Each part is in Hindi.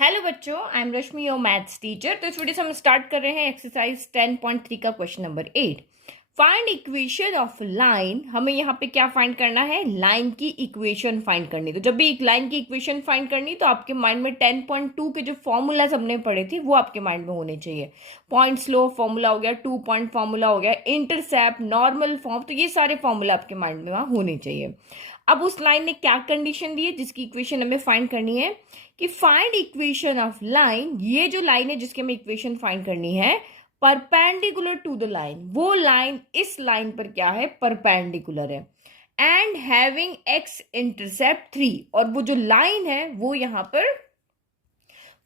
हेलो बच्चों, I am Rashmi your maths teacher. तो इस वीडियो से हम स्टार्ट कर रहे हैं एक्सरसाइज 10.3 का question number 8। Find equation of line. हमें यहाँ पे क्या फाइंड करना है? लाइन की इक्वेशन फाइंड करनी। तो जब भी एक लाइन की इक्वेशन फाइंड करनी तो आपके माइंड में 10.2 के जो फॉर्मूलाज हमने पढ़े थे वो आपके माइंड में होने चाहिए। पॉइंट स्लो फॉर्मूला हो गया, 2 पॉइंट फॉर्मूला हो गया, इंटरसेप्ट, नॉर्मल फॉर्म, तो ये सारे फॉर्मूला आपके माइंड में वहाँ होने चाहिए। अब उस लाइन ने क्या कंडीशन दी है जिसकी इक्वेशन हमें फाइंड करनी है कि फाइंड इक्वेशन ऑफ लाइन। ये जो लाइन है जिसकी हमें इक्वेशन फाइंड करनी है परपेंडिकुलर टू द लाइन, वो लाइन इस लाइन पर क्या है? परपेंडिकुलर है। एंड हैविंग एक्स इंटरसेप्ट 3, और वो जो लाइन है वो यहां पर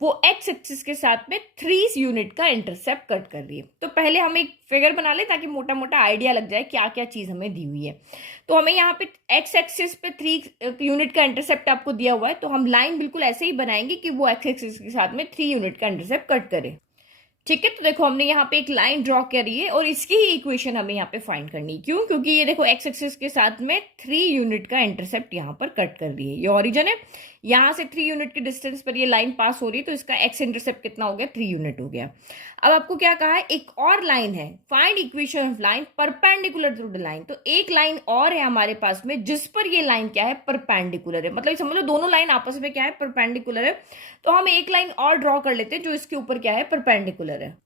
वो एक्स एक्सिस के साथ में 3 यूनिट का इंटरसेप्ट कट कर रही है। तो पहले हम एक फिगर बना ले ताकि मोटा मोटा आइडिया लग जाए क्या क्या चीज हमें दी हुई है। तो हमें यहाँ पे एक्स एक्सिस पे 3 यूनिट का इंटरसेप्ट आपको दिया हुआ है, तो हम लाइन बिल्कुल ऐसे ही बनाएंगे कि वो एक्स एक्सिस के साथ में 3 यूनिट का इंटरसेप्ट कट करे। ठीक है, तो देखो हमने यहाँ पे एक लाइन ड्रॉ करी है और इसकी ही इक्वेशन हमें यहाँ पे फाइंड करनी है। क्यों? क्योंकि ये देखो एक्स एक्सिस के साथ में 3 यूनिट का इंटरसेप्ट यहाँ पर कट कर रही है। ये ओरिजिन है, यहाँ से 3 यूनिट के डिस्टेंस पर ये लाइन पास हो रही है, तो इसका एक्स इंटरसेप्ट कितना हो गया? 3 यूनिट हो गया। अब आपको क्या कहा है? एक और लाइन है, find equation of line perpendicular to the line. तो एक लाइन और है हमारे पास में जिस पर ये लाइन क्या है? परपेंडिकुलर है। मतलब समझ लो दोनों लाइन आपस में क्या है? परपेंडिकुलर है। तो हम एक लाइन और ड्रॉ कर लेते हैं जो इसके ऊपर क्या है? परपेंडिकुलर है।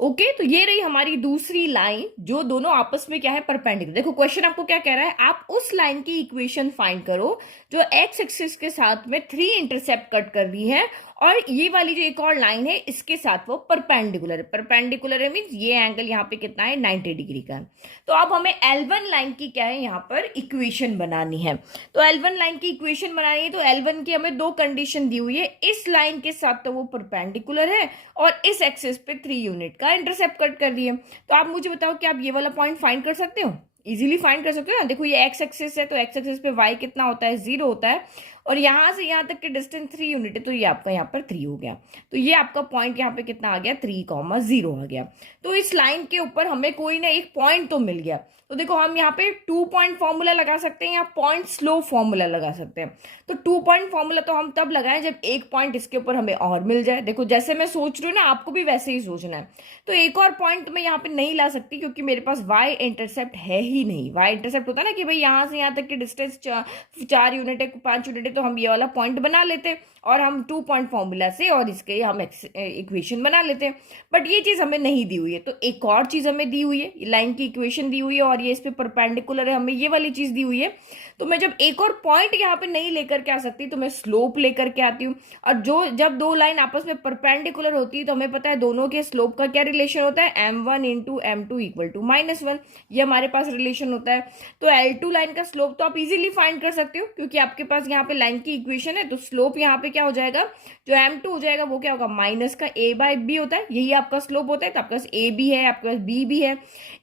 ओके, तो ये रही हमारी दूसरी लाइन जो दोनों आपस में क्या है? परपेंडिकुलर। देखो क्वेश्चन आपको क्या कह रहा है, आप उस लाइन की इक्वेशन फाइंड करो जो एक्स एक्सिस के साथ में 3 इंटरसेप्ट कट कर रही है, और ये वाली जो एक और लाइन है इसके साथ वो परपेंडिकुलर है। परपेंडिकुलर है मींस ये एंगल यहाँ पे कितना है? 90 डिग्री का है। तो अब हमें L1 लाइन की क्या है यहाँ पर? इक्वेशन बनानी है। तो L1 लाइन की इक्वेशन बनानी है तो L1 की हमें 2 कंडीशन दी हुई है। इस लाइन के साथ तो वो परपेंडिकुलर है और इस एक्सिस पे 3 यूनिट का इंटरसेप्ट कट कर रही है। तो आप मुझे बताओ कि आप ये वाला पॉइंट फाइंड कर सकते हो? इजीली फाइंड कर सकते हो ना। देखो ये एक्स एक्सिस है तो एक्स एक्सिस पे वाई कितना होता है? 0 होता है, और यहां से यहां तक के डिस्टेंस 3 यूनिट है, तो ये आपका यहाँ पर 3 हो गया। तो ये आपका पॉइंट यहाँ पे कितना आ गया? 3,0 आ गया। तो इस लाइन के ऊपर हमें कोई ना एक पॉइंट तो मिल गया। तो देखो हम यहाँ पे 2 पॉइंट फॉर्मूला लगा सकते हैं या पॉइंट स्लो फॉर्मूला लगा सकते हैं। तो 2 पॉइंट फॉर्मूला तो हम तब लगाएं जब एक पॉइंट इसके ऊपर हमें और मिल जाए। देखो जैसे मैं सोच रही हूँ ना, आपको भी वैसे ही सोचना है। तो एक और पॉइंट मैं यहाँ पे नहीं ला सकती क्योंकि मेरे पास वाई इंटरसेप्ट है ही नहीं। वाई इंटरसेप्ट होता है ना कि भाई यहाँ से यहाँ तक की डिस्टेंस 4 यूनिट है, 5 यूनिट है, तो हम ये वाला पॉइंट बना लेते और हम 2 पॉइंट फॉर्मूला से और इसके हम इक्वेशन बना लेते हैं। बट ये चीज हमें नहीं दी हुई है। तो एक और चीज हमें दी हुई है, लाइन की इक्वेशन दी हुई है और ये इस पे परपेंडिकुलर है, हमें ये वाली चीज दी हुई है। तो मैं जब एक और पॉइंट यहाँ पे नहीं लेकर के आ सकती तो मैं स्लोप लेकर के आती हूँ। और जब 2 लाइन आपस में परपेंडिकुलर होती है तो हमें पता है दोनों के स्लोप का क्या रिलेशन होता है? m1 into m2 equal to -1। ये हमारे पास रिलेशन होता है। तो L2 लाइन का स्लोप तो आप इजीली फाइंड कर सकते हो क्योंकि आपके पास यहाँ पे लाइन की इक्वेशन है। तो स्लोप यहाँ पे क्या हो जाएगा? जो m2 हो जाएगा वो क्या होगा? माइनस का a/b होता है, यही आपका स्लोप होता है। तो आपके पास a भी है, आपके पास b भी है,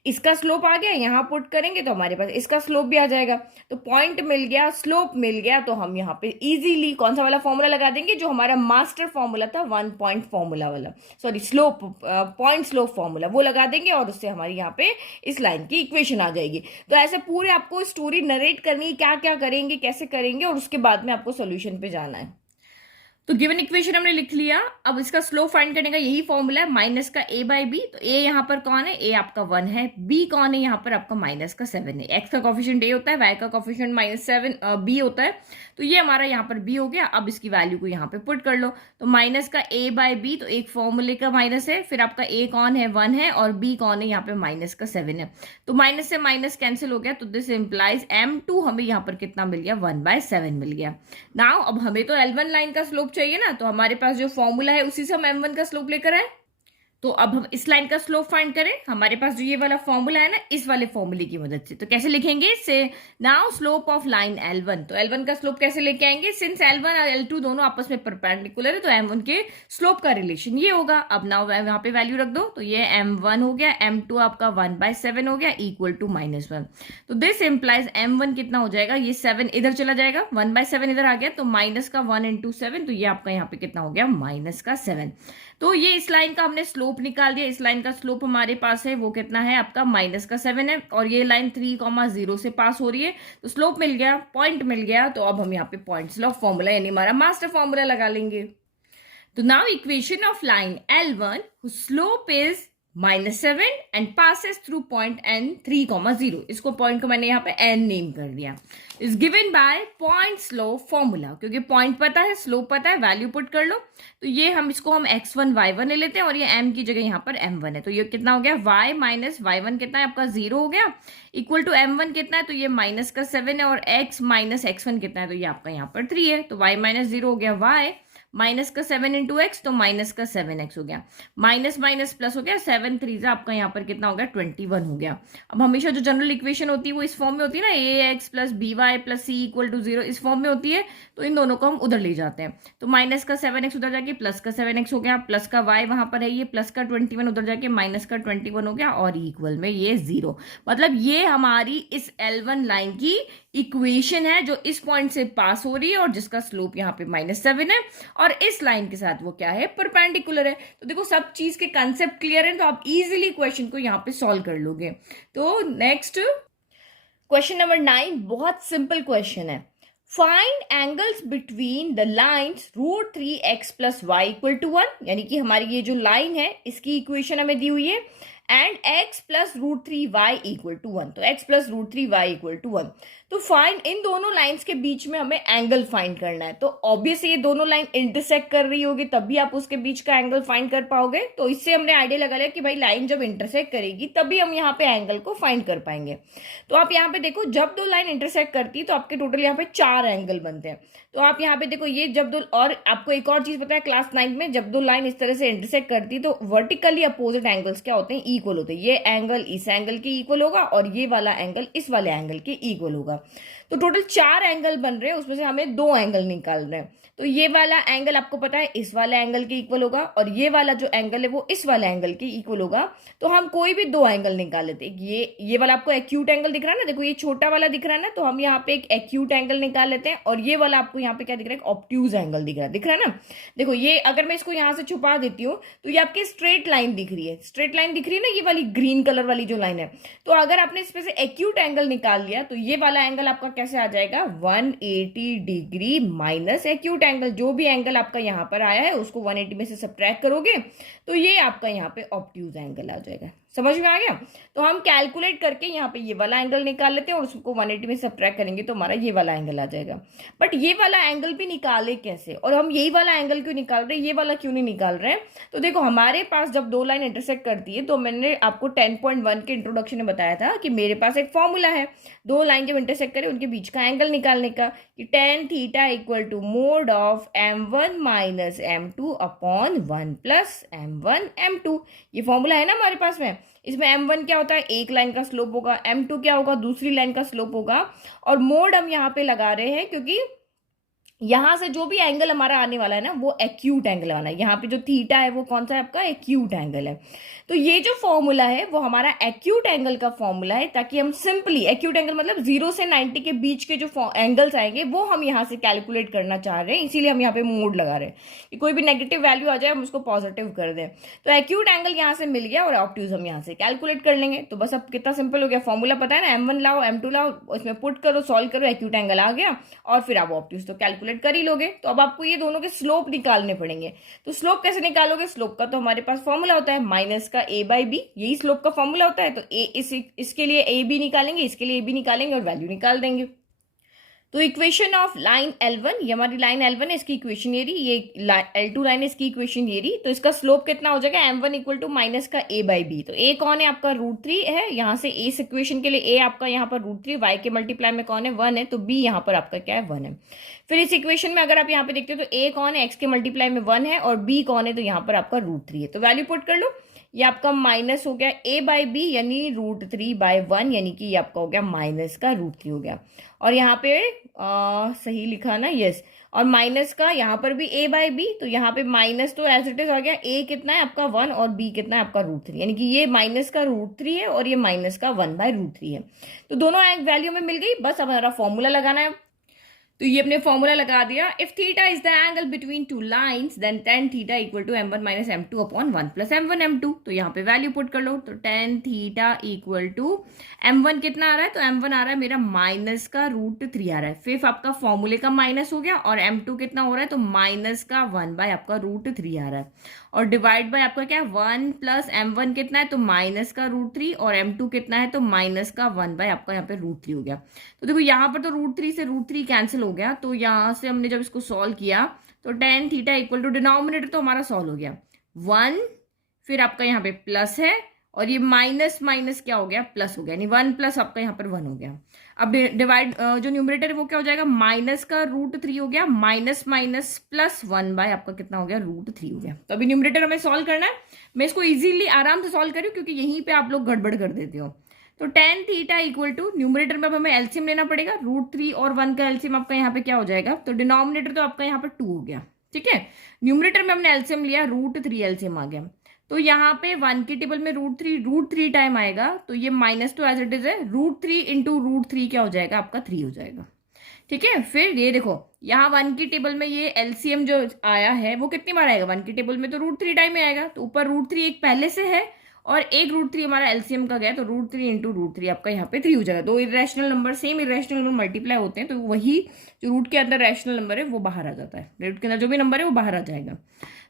इसका स्लोप आ गया, यहाँ पुट करेंगे तो हमारे पास इसका स्लोप भी आ जाएगा। तो पॉइंट मिल गया, स्लोप मिल गया, तो हम यहाँ पे इजीली कौन सा वाला फॉर्मूला लगा देंगे? जो हमारा मास्टर फॉर्मूला था, 1 पॉइंट फॉर्मूला वाला, sorry slope point slope formula, वो लगा देंगे और उससे हमारी यहाँ पे इस लाइन की इक्वेशन आ जाएगी। तो ऐसे पूरे आपको स्टोरी नरेट करनी है, क्या क्या करेंगे, कैसे करेंगे, और उसके बाद में आपको सोल्यूशन पे जाना है। तो गिवन इक्वेशन हमने लिख लिया। अब इसका स्लोप फाइंड करने का यही फॉर्मूला है, माइनस का a/b। तो a यहाँ पर कौन है? a आपका 1 है। b कौन है? यहाँ पर आपका माइनस का 7 है। x का कॉफिशिएंट a होता है, y का कॉफिशिएंट -7 b होता है। तो ये हमारा यहाँ पर b हो गया। अब इसकी वैल्यू को यहाँ पे पुट कर लो। तो माइनस का a/b, तो एक फॉर्मूले का माइनस है, फिर आपका a कौन है? 1 है, और b कौन है? यहाँ पे माइनस का 7 है। तो माइनस से माइनस कैंसिल हो गया, तो दिस इंप्लाइज m2 हमें यहाँ पर कितना मिल गया? 1/7 मिल गया। नाउ अब हमें तो L1 लाइन का स्लोप चाहिए ना, तो हमारे पास जो फॉर्मूला है उसी से हम m1 का स्लोप लेकर आए। तो अब हम इस लाइन का स्लोप फाइंड करें। हमारे पास जो ये वाला फॉर्मूला है ना, इस वाले फॉर्मूले की मदद से। तो कैसे लिखेंगे इससे? Now slope of line L1। तो L1 का स्लोप कैसे लेके आएंगे? सिंस L1 और L2 दोनों आपस में परपेंडिकुलर है तो m1 के स्लोप का रिलेशन ये होगा। अब नाउ यहाँ पे वैल्यू रख दो, तो ये m1 हो गया, m2 आपका 1/7 हो गया, इक्वल टू -1। तो दिस इंप्लाइज m1 कितना हो जाएगा? ये 7 इधर चला जाएगा, 1/7 इधर आ गया, तो माइनस का 1 इंटू 7, तो ये आपका यहाँ पे कितना हो गया? -7। तो ये इस लाइन का हमने स्लोप निकाल दिया। इस लाइन का स्लोप हमारे पास है वो कितना है? आपका -7 है, और ये लाइन 3,0 से पास हो रही है। तो स्लोप मिल गया, पॉइंट मिल गया। तो अब हम यहाँ पे पॉइंट स्लोप फॉर्मूला यानी हमारा मास्टर फॉर्मूला लगा लेंगे। तो now equation of line L1 whose slope is -7 and passes through point n3,0. इसको पॉइंट को मैंने यहाँ पे n नेम कर दिया. Is given by point slope formula. क्योंकि पॉइंट पता है, स्लोप पता है, वैल्यू पुट कर लो. तो ये हम x1 y1 ले लेते हैं और ये m की जगह यहाँ पर m1 है. तो ये कितना हो गया, y माइनस y1 कितना है आपका 0 हो गया, इक्वल टू m1 कितना है, तो ये माइनस का 7 है, और x माइनस x1 कितना है, तो ये आपका यहाँ पर 3 है. तो y माइनस 0 हो गया y माइनस का 7 इंटू एक्स, तो माइनस का 7x हो गया. माइनस माइनस प्लस हो गया, 7 3 आपका यहाँ पर कितना हो गया, 21 हो गया. अब हमेशा जो जनरल इक्वेशन होती है वो इस फॉर्म में होती है ना, A X plus B Y plus C equal to 0, इस फॉर्म में होती है. तो इन दोनों को हम उधर ले जाते हैं. तो माइनस का 7x उधर जाके प्लस का 7x हो गया, प्लस का y वहां पर है, ये प्लस का 21 उधर जाके माइनस का 21 हो गया, और इक्वल में ये 0. मतलब ये हमारी इस L1 लाइन की इक्वेशन है जो इस पॉइंट से पास हो रही है और जिसका स्लोप यहाँ पे -7 है, और इस लाइन के साथ वो क्या है, परपेंडिकुलर है. तो देखो सब चीज के कंसेप्ट क्लियर है, तो आप इजीली क्वेश्चन को यहाँ पे सॉल्व कर लोगे. तो नेक्स्ट क्वेश्चन नंबर 9 बहुत सिंपल क्वेश्चन है. Find angles between the lines √3x + y = 1. यानी कि हमारी ये जो लाइन है इसकी इक्वेशन हमें दी हुई है, एंड x + √3y = 1. तो x + √3y = 1. तो फाइंड, इन दोनों लाइंस के बीच में हमें एंगल फाइंड करना है. तो ऑब्वियसली ये दोनों लाइन इंटरसेक्ट कर रही होगी, तभी आप उसके बीच का एंगल फाइंड कर पाओगे. तो इससे हमने आइडिया लगा लिया कि भाई लाइन जब इंटरसेक्ट करेगी तभी हम यहाँ पे एंगल को फाइंड कर पाएंगे. तो आप यहाँ पे देखो, जब दो लाइन इंटरसेक्ट करती है तो आपके टोटल यहाँ पे 4 एंगल बनते हैं. तो आप यहाँ पे देखो, ये जब दो, और आपको एक और चीज पता है क्लास 9 में, जब दो लाइन इस तरह से इंटरसेक्ट करती है तो वर्टिकली अपोजिट एंगल्स क्या होते हैं, इक्वल होते हैं. ये एंगल इस एंगल के इक्वल होगा और ये वाला एंगल इस वाले एंगल के इक्वल होगा. तो टोटल 4 एंगल बन रहे हैं, उसमें से हमें 2 एंगल निकाल रहे हैं. तो ये वाला एंगल आपको पता है इस वाले एंगल के इक्वल होगा, और ये वाला जो एंगल है वो इस वाले एंगल के इक्वल होगा. तो हम कोई भी 2 एंगल निकाल लेते हैं. ये वाला आपको एक्यूट एंगल दिख रहा है ना, देखो ये छोटा वाला दिख रहा है ना, तो हम यहाँ पे एक एक्यूट एंगल निकाल लेते हैं. और ये वाला आपको यहाँ पे क्या दिख रहा है, ऑब्ट्यूज एंगल दिख रहा है ना. देखो ये अगर मैं इसको यहाँ से छुपा देती हूँ तो ये आपकी स्ट्रेट लाइन दिख रही है, स्ट्रेट लाइन दिख रही है ना, ये वाली ग्रीन कलर वाली जो लाइन है. तो अगर आपने इसमें से एक्यूट एंगल निकाल लिया तो ये वाला एंगल आपका कैसे आ जाएगा, 180 डिग्री माइनस एक्यूट एंगल. जो भी एंगल आपका यहाँ पर आया है उसको 180 में से सब्ट्रैक्ट करोगे तो ये आपका यहाँ पे ऑब्ट्यूज एंगल आ जाएगा. समझ में आ गया. तो हम कैलकुलेट करके यहाँ पे ये वाला एंगल निकाल लेते हैं और उसको 180 में सब्ट्रैक्ट करेंगे तो हमारा ये वाला एंगल आ जाएगा. बट ये वाला एंगल भी निकाले कैसे, और हम यही वाला एंगल क्यों निकाल रहे हैं, ये वाला क्यों नहीं निकाल रहे हैं. तो देखो हमारे पास जब 2 लाइन इंटरसेक्ट करती है, तो मैंने आपको 10.1 के इंट्रोडक्शन में बताया था कि मेरे पास एक फॉर्मूला है 2 लाइन जब इंटरसेक्ट करें उनके बीच का एंगल निकालने का, कि tan θ = mod of m1 - m2 upon 1 + m1 m2. ये फॉर्मूला है ना हमारे पास में. इसमें m1 क्या होता है, एक लाइन का स्लोप होगा, m2 क्या होगा, दूसरी लाइन का स्लोप होगा. और मोड हम यहाँ पे लगा रहे हैं क्योंकि यहां से जो भी एंगल हमारा आने वाला है ना वो एक्यूट एंगल आना है. यहाँ पे जो थीटा है वो कौन सा है आपका, एक्यूट एंगल है. तो ये जो फॉर्मूला है वो हमारा एक्यूट एंगल का फॉर्मूला है, ताकि हम सिंपली, एक्यूट एंगल मतलब 0 से 90 के बीच के जो एंगल्स आएंगे वो हम यहाँ से कैलकुलेट करना चाह रहे हैं. इसीलिए हम यहाँ पे मोड लगा रहे हैं कि कोई भी नेगेटिव वैल्यू आ जाए हम उसको पॉजिटिव कर दें. तो एक्यूट एंगल यहाँ से मिल गया और ऑब्ट्यूज हम यहाँ से कैलकुलेट कर लेंगे. तो बस अब कितना सिंपल हो गया, फॉर्मूला पता है ना, m1 लाओ m2 लाओ, उसमें पुट करो, सॉल्व करो, एक्यूट एंगल आ गया और फिर आप ऑब्ट्यूज तो कैलकुलेट कर ही लोगे. तो अब आपको ये दोनों के स्लोप निकालने पड़ेंगे. तो स्लोप कैसे निकालोगे, स्लोप का तो हमारे पास फॉर्मूला होता है माइनस का a/b, यही स्लोप का फॉर्मूला होता है. तो इसके लिए ab निकालेंगे, इसके लिए ab निकालेंगे और वैल्यू निकाल देंगे. तो इक्वेशन ऑफ लाइन L1, ये हमारी लाइन L1 है, इसकी इक्वेशन ये रही, ये L2 लाइन है, इसकी इक्वेशन ये रही. तो इसका स्लोप कितना हो जाएगा, m1 = माइनस का a/b. तो a कौन है आपका, √3 है. यहाँ से इस इक्वेशन के लिए a आपका यहाँ पर √3, y के मल्टीप्लाई में कौन है, 1 है, तो b यहाँ पर आपका क्या है, 1 है. फिर इस इक्वेशन में अगर आप यहाँ पे देखते हो तो a कौन है, x के मल्टीप्लाई में 1 है, और b कौन है, तो यहाँ पर आपका √3 है. तो वैल्यू पुट कर लो, ये आपका माइनस हो गया a/b यानी √3/1, यानी कि ये आपका हो गया माइनस का √3 हो गया. और यहाँ पे सही लिखा ना, यस. और माइनस का यहाँ पर भी a/b, तो यहाँ पे माइनस तो एज इट इज आ गया. a कितना है आपका 1 और b कितना है आपका √3, यानी कि ये माइनस का √3 है और ये माइनस का 1/√3 है. तो दोनों वैल्यू में मिल गई, बस अब हमारा फॉर्मूला लगाना है. तो ये अपने फॉर्मूला लगा दिया, if theta is the angle between two lines then tan theta equal to m1 minus m2 upon 1 plus m1 m2। तो यहाँ पे वैल्यू पुट कर लो, तो tan theta equal to m1 कितना आ रहा है, तो m1 आ रहा है मेरा माइनस का √3 आ रहा है, फिर आपका फॉर्मूले का माइनस हो गया, और m2 कितना हो रहा है, तो माइनस का 1 बाय आपका √3 आ रहा है, और डिवाइड बाय आपका क्या है 1 प्लस m1 कितना है, तो माइनस का √3, और m2 कितना है, तो माइनस का 1 बाय आपका यहाँ पे √3 हो गया। तो देखो यहाँ पर तो √3 से √3 कैंसिल हो गया, तो यहाँ से हमने जब इसको सॉल्व किया तो tan theta equal to denominator तो हमारा सॉल्व हो गया 1, फिर आपका यहाँ पे प्लस है, और ये माइनस माइनस क्या हो गया, प्लस हो गया, यानी 1 प्लस आपका यहाँ पर 1 हो गया। अब डिवाइड जो न्यूमरेटर है वो क्या हो जाएगा, माइनस का √3 हो गया, माइनस माइनस प्लस 1 बाय आपका कितना हो गया, √3 हो गया। तो अभी न्यूमरेटर हमें सॉल्व करना है, मैं इसको इजीली आराम से सॉल्व करूँ क्योंकि यहीं पे आप लोग गड़बड़ कर देते हो। तो tan theta equal to numerator में अब हमें एलसीएम लेना पड़ेगा, √3 और 1 का एलसीएम आपका यहाँ पे क्या हो जाएगा, तो डिनोमिनेटर तो आपका यहाँ पर 2 हो गया, ठीक है। न्यूमरेटर में हमने एलसीएम लिया, √3 एलसीएम आ गया, तो यहाँ पे 1 की टेबल में √3 टाइम आएगा, तो ये माइनस तो एज इट इज है, √3 इंटू √3 क्या हो जाएगा आपका 3 हो जाएगा, ठीक है। फिर ये देखो यहाँ 1 की टेबल में ये एलसीएम जो आया है वो कितनी बार आएगा, 1 की टेबल में तो √3 टाइम में आएगा, तो ऊपर √3 एक पहले से है और एक √3 हमारा एलसीएम का गया, तो √3 इंटू √3 आपका यहाँ पे 3 हो जाएगा। दो irrational number same irrational number multiply होते हैं, तो वही जो रूट के अंदर रैशनल नंबर है वो बाहर आ जाता है, रूट के अंदर जो भी नंबर है वो बाहर आ जाएगा।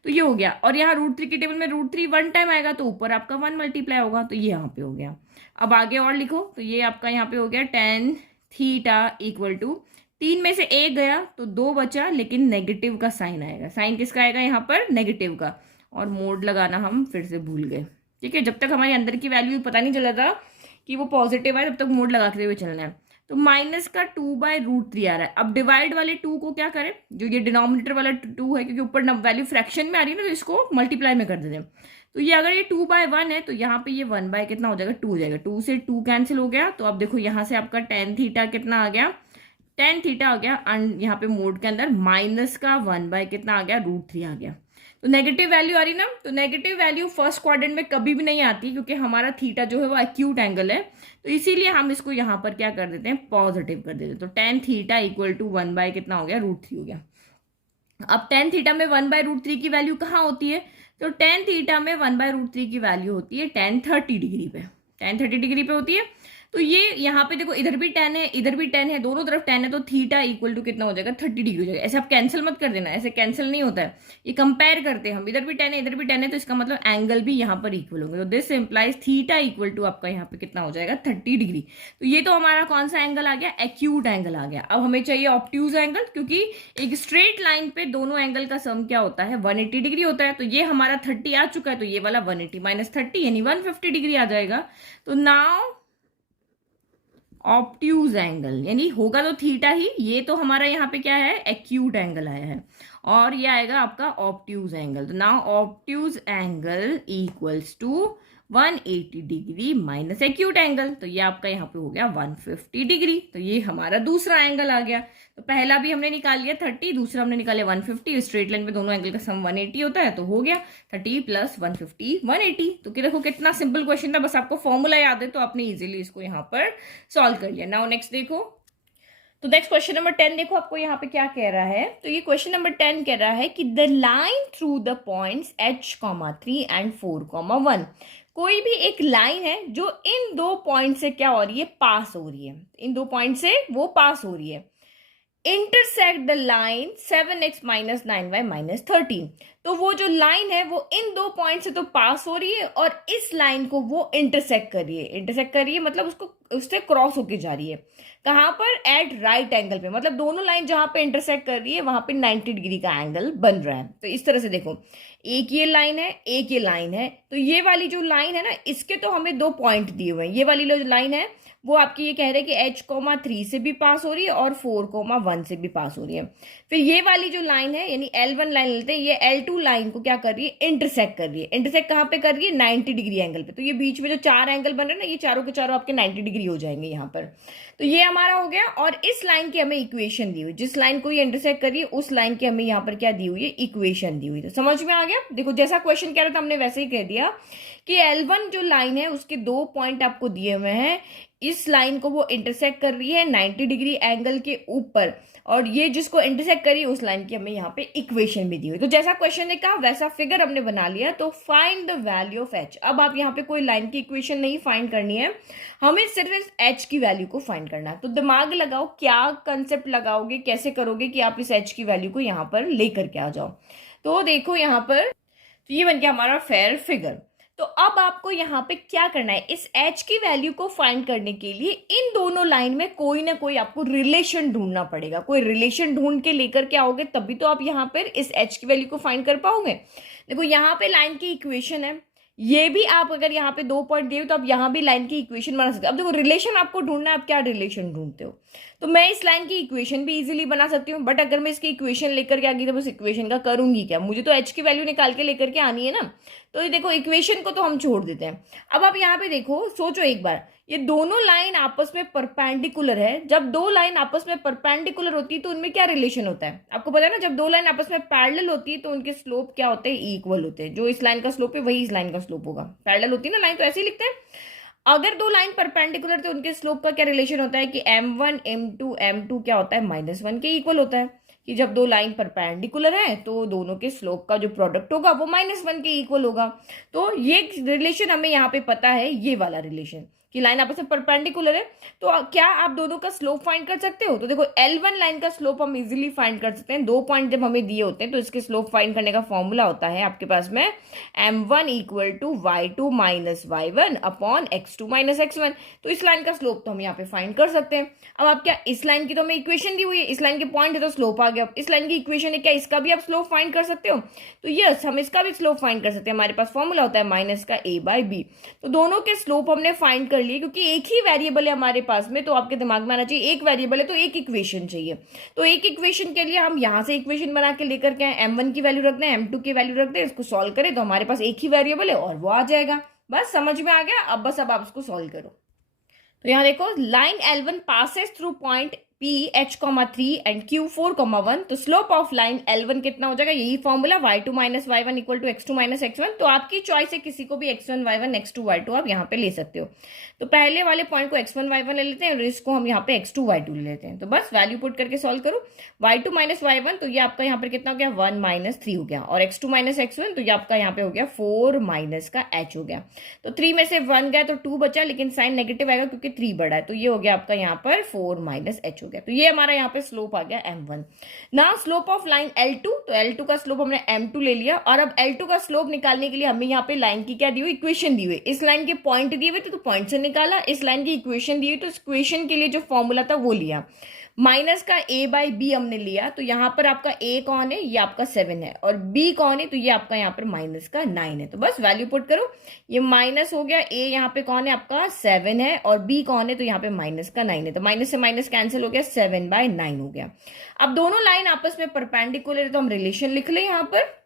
तो ये हो गया, और यहाँ √3 की टेबल में √3 1 टाइम आएगा, तो ऊपर आपका 1 मल्टीप्लाई होगा, तो ये यहाँ पे हो गया। अब आगे और लिखो, तो ये आपका यहाँ पे हो गया tan थीटा इक्वल टू 3 में से 1 गया तो 2 बचा, लेकिन नेगेटिव का साइन आएगा, साइन किसका आएगा यहाँ पर, नेगेटिव का, और मोड लगाना हम फिर से भूल गए, ठीक है। जब तक हमारे अंदर की वैल्यू पता नहीं चला था कि वो पॉजिटिव है तब तक मोड लगाते हुए चलना है। तो माइनस का 2 बाय √3 आ रहा है। अब डिवाइड वाले 2 को क्या करें, जो ये डिनोमिनेटर वाला 2 है क्योंकि ऊपर वैल्यू फ्रैक्शन में आ रही है ना, तो इसको मल्टीप्लाई में कर देते हैं। तो ये अगर ये 2 बाय 1 है तो यहाँ पे ये 1 बाय कितना हो जाएगा, 2 हो जाएगा, 2 से 2 कैंसिल हो गया। तो अब देखो यहाँ से आपका tan थीटा कितना आ गया, tan थीटा आ गया, एंड यहाँ पे मोड के अंदर माइनस का 1 बाय कितना आ गया, √3 आ गया। तो नेगेटिव वैल्यू आ रही ना, तो नेगेटिव वैल्यू फर्स्ट क्वाड्रेंट में कभी भी नहीं आती क्योंकि हमारा थीटा जो है वो एक्यूट एंगल है, तो इसीलिए हम इसको यहाँ पर क्या कर देते हैं, पॉजिटिव कर देते हैं। तो tan theta equal to 1 by कितना हो गया, √3 हो गया। अब tan थीटा में 1 बाय √3 की वैल्यू कहाँ होती है, तो tan थीटा में 1 बाय √3 की वैल्यू होती है tan 30 डिग्री पे, tan 30 डिग्री पे होती है। तो ये यहाँ पे देखो इधर भी tan है इधर भी tan है, दोनों तरफ tan है, तो थीटा इक्वल टू कितना हो जाएगा, 30 डिग्री हो जाएगा। ऐसे आप कैंसिल मत कर देना, ऐसे कैंसिल नहीं होता है, ये कंपेयर करते हैं हम, इधर भी tan है इधर भी tan है, तो इसका मतलब एंगल भी यहाँ पर इक्वल होंगे। तो this implies theta equal to आपका यहाँ पे कितना हो जाएगा, 30 डिग्री। तो ये तो हमारा कौन सा एंगल आ गया, एक्यूट एंगल आ गया। अब हमें चाहिए ऑब्ट्यूज एंगल, क्योंकि एक स्ट्रेट लाइन पे दोनों एंगल का सम क्या होता है, 180 डिग्री होता है। तो ये हमारा 30 आ चुका है, तो ये वाला 180 माइनस 30 यानी 150 डिग्री आ जाएगा। तो नाउ ऑब्ट्यूज एंगल यानी होगा तो थीटा ही, ये तो हमारा यहाँ पे क्या है, एक्यूट एंगल आया है, और ये आएगा आपका ऑब्ट्यूज एंगल। तो now obtuse angle equals to 180 degree minus acute angle, तो ये आपका यहाँ पे हो गया 150 डिग्री। तो ये हमारा दूसरा एंगल आ गया। तो पहला भी हमने निकाल लिया 30, दूसरा हमने निकाले 150, स्ट्रेट लाइन पे दोनों एंगल का सम 180 होता है, तो हो गया 30 प्लस 150 180। तो देखो कितना सिंपल क्वेश्चन था, बस आपको फॉर्मूला याद है तो आपने इजीली इसको यहाँ पर सॉल्व कर लिया। नाउ नेक्स्ट देखो, तो नेक्स्ट क्वेश्चन नंबर 10 देखो आपको यहाँ पे क्या कह रहा है। तो ये क्वेश्चन नंबर 10 कह रहा है कि the line through the points h, 3 and 4, 1, कोई भी एक लाइन है जो इन दो पॉइंट से क्या हो रही है, पास हो रही है, इन दो पॉइंट से वो पास हो रही है। Intersect the line 7x minus 9y minus 13। तो वो जो लाइन है वो इन दो पॉइंट से तो पास हो रही है और इस लाइन को वो इंटरसेक्ट कर रही है। इंटरसेक्ट कर रही है मतलब उसको उससे क्रॉस होके जा रही है, कहाँ पर, एट राइट एंगल पे, मतलब दोनों लाइन जहां पे इंटरसेक्ट कर रही है वहां पे 90 डिग्री का एंगल बन रहा है। तो इस तरह से देखो, एक ये लाइन है एक ये लाइन है, तो ये वाली जो लाइन है ना इसके तो हमें दो पॉइंट दिए हुए हैं। ये वाली जो लाइन है वो आपकी ये कह रहे हैं कि h, 3 से भी पास हो रही है और 4, 1 से भी पास हो रही है। फिर ये वाली जो लाइन है यानी L1 लाइन लेते हैं, ये L2 लाइन को क्या कर रही है, इंटरसेक्ट कर रही है। इंटरसेक्ट कहाँ पे कर रही है, 90 डिग्री एंगल पे। तो ये बीच में जो चार एंगल बन रहे हैं ना, ये चारों के चारों आपके 90 डिग्री हो जाएंगे यहाँ पर। तो ये हमारा हो गया, और इस लाइन की हमें इक्वेशन दी हुई, जिस लाइन को ये इंटरसेक्ट करिए उस लाइन की हमें यहाँ पर क्या दी हुई है, इक्वेशन दी हुई। तो समझ में आ गया। देखो जैसा क्वेश्चन कह रहा था हमने वैसे ही कह दिया कि L1 जो लाइन है उसके दो पॉइंट आपको दिए हुए हैं, इस लाइन को वो इंटरसेक्ट कर रही है 90 डिग्री एंगल के ऊपर, और ये जिसको इंटरसेक्ट करी उस लाइन की हमें यहाँ पे इक्वेशन भी दी हुई। तो जैसा क्वेश्चन ने कहा वैसा फिगर हमने बना लिया। तो find the value of H. अब आप यहाँ पे कोई लाइन की इक्वेशन नहीं फाइंड करनी है, हमें सिर्फ इस एच की वैल्यू को फाइंड करना है। तो दिमाग लगाओ, क्या कंसेप्ट लगाओगे, कैसे करोगे कि आप इस एच की वैल्यू को यहाँ पर लेकर के आ जाओ। तो देखो यहाँ पर, तो ये बन गया हमारा फेयर फिगर। तो अब आपको यहाँ पे क्या करना है, इस एच की वैल्यू को फाइंड करने के लिए इन दोनों लाइन में कोई ना कोई आपको रिलेशन ढूंढना पड़ेगा। कोई रिलेशन ढूंढ के लेकर के आओगे तभी तो आप यहाँ पर इस एच की वैल्यू को फाइंड कर पाओगे। देखो यहाँ पे लाइन की इक्वेशन है, ये भी आप अगर यहाँ पे 2 पॉइंट दिए तो आप यहाँ भी लाइन की इक्वेशन बना सकते हो। अब देखो रिलेशन आपको ढूंढना है, आप क्या रिलेशन ढूंढते हो। तो मैं इस लाइन की इक्वेशन भी इजीली बना सकती हूँ, बट अगर मैं इसकी इक्वेशन लेकर के आ गई तो बस इक्वेशन का करूंगी क्या, मुझे तो एच की वैल्यू निकाल के लेकर के आनी है ना। तो ये देखो इक्वेशन को तो हम छोड़ देते हैं। अब आप यहाँ पे देखो, सोचो एक बार, ये दोनों लाइन आपस में परपेंडिकुलर है। जब दो लाइन आपस में परपेंडिकुलर होती है तो उनमें क्या रिलेशन होता है, आपको पता है ना। जब दो लाइन आपस में पैरेलल होती है तो उनके स्लोप क्या होते हैं, इक्वल होते हैं। जो इस लाइन का स्लोप है वही इस लाइन का स्लोप होगा। पैरेलल होती है ना लाइन, तो ऐसे ही लिखते हैं। अगर दो लाइन परपेंडिकुलर तो उनके स्लोप का क्या रिलेशन होता है कि m1 m2 क्या होता है, -1 के इक्वल होता है। कि जब दो लाइन परपेंडिकुलर है तो दोनों के स्लोप का जो प्रोडक्ट होगा वो -1 के इक्वल होगा। तो ये रिलेशन हमें यहाँ पे पता है, ये वाला रिलेशन कि लाइन आपस में परपेंडिकुलर है। तो क्या आप दोनों का स्लोप फाइंड कर सकते हो। तो देखो L1 लाइन का स्लोप हम इजीली फाइंड कर सकते हैं। 2 पॉइंट जब हमें दिए होते हैं तो इसके स्लोप फाइंड करने का फॉर्मूला होता है आपके पास में m1 = y2 - y1 upon x2 - x1। तो इस लाइन का स्लोप तो हम यहाँ पे फाइंड कर सकते हैं। अब आप क्या, इस लाइन की तो हमें इक्वेशन दी हुई है, इस लाइन के पॉइंट है तो स्लोप आ गया। इस लाइन की इक्वेशन है, क्या इसका भी आप स्लोप फाइंड कर सकते हो। तो यस, हम इसका भी स्लोप फाइंड कर सकते हैं। हमारे पास फॉर्मूला होता है माइनस का a/b। तो दोनों के स्लोप हमने फाइंड कर लिए, क्योंकि एक ही वेरिएबल है हमारे पास में। तो आपके दिमाग में आना चाहिए एक वेरिएबल है तो एक इक्वेशन चाहिए। तो एक इक्वेशन के लिए हम यहां से इक्वेशन बना के लेकर के m1 की वैल्यू रख दें, m2 की वैल्यू रख दें, इसको सॉल्व करें तो हमारे पास एक ही वेरिएबल है और वो आ जाएगा। बस समझ में आ गया। अब आप इसको सॉल्व करो। तो यहाँ देखो, line L1 passes through point P H,3 and Q4,1। तो स्लोप ऑफ लाइन L1 कितना हो जाएगा, यही formula y2 - y1 = x2 - x1। तो आपकी चॉइस है, किसी को भी x1 y1 x2 y2 आप यहाँ पे ले सकते हो। तो पहले वाले पॉइंट को x1 y1 ले लेते हैं और इसको हम यहाँ पे x2 y2 ले लेते हैं। तो बस वैल्यू पुट करके सॉल्व करो। y2 - y1 तो ये आपका यहाँ पर कितना हो गया, 1 - 3 हो गया। और x2 - x1 तो ये आपका यहाँ पे हो गया 4 माइनस का h हो गया। तो 3 में से 1 गया तो 2 बचा, लेकिन साइन नेगेटिव आएगा क्योंकि 3 बड़ा है। तो ये हो गया आपका यहाँ पर 4 - h हो गया। तो ये हमारा यहाँ पे स्लोप आ गया m1। ना स्लोप ऑफ लाइन L2, तो L2 का स्लोप हमने m2 ले लिया। और अब L2 का स्लोप निकालने के लिए हमें यहाँ पे लाइन की क्या दी हुई, इक्वेशन दी हुई। इस लाइन के पॉइंट दिए हुए थे तो पॉइंट से निकाला, इस लाइन की इक्वेशन दी हुई तो इक्वेशन के लिए जो फॉर्मूला था वो लिया। माइनस का a/b हमने लिया। तो यहाँ पर आपका a कौन है, ये आपका 7 है, और b कौन है, तो ये आपका यहाँ पर माइनस का 9 है। तो बस वैल्यू पुट करो, ये माइनस हो गया, a यहाँ पे कौन है आपका 7 है, और b कौन है, तो यहाँ पे माइनस का 9 है। तो माइनस से माइनस कैंसिल हो गया, 7/9 हो गया। अब दोनों लाइन आपस में परपेंडिकुलर है तो हम रिलेशन लिख ले यहाँ पर।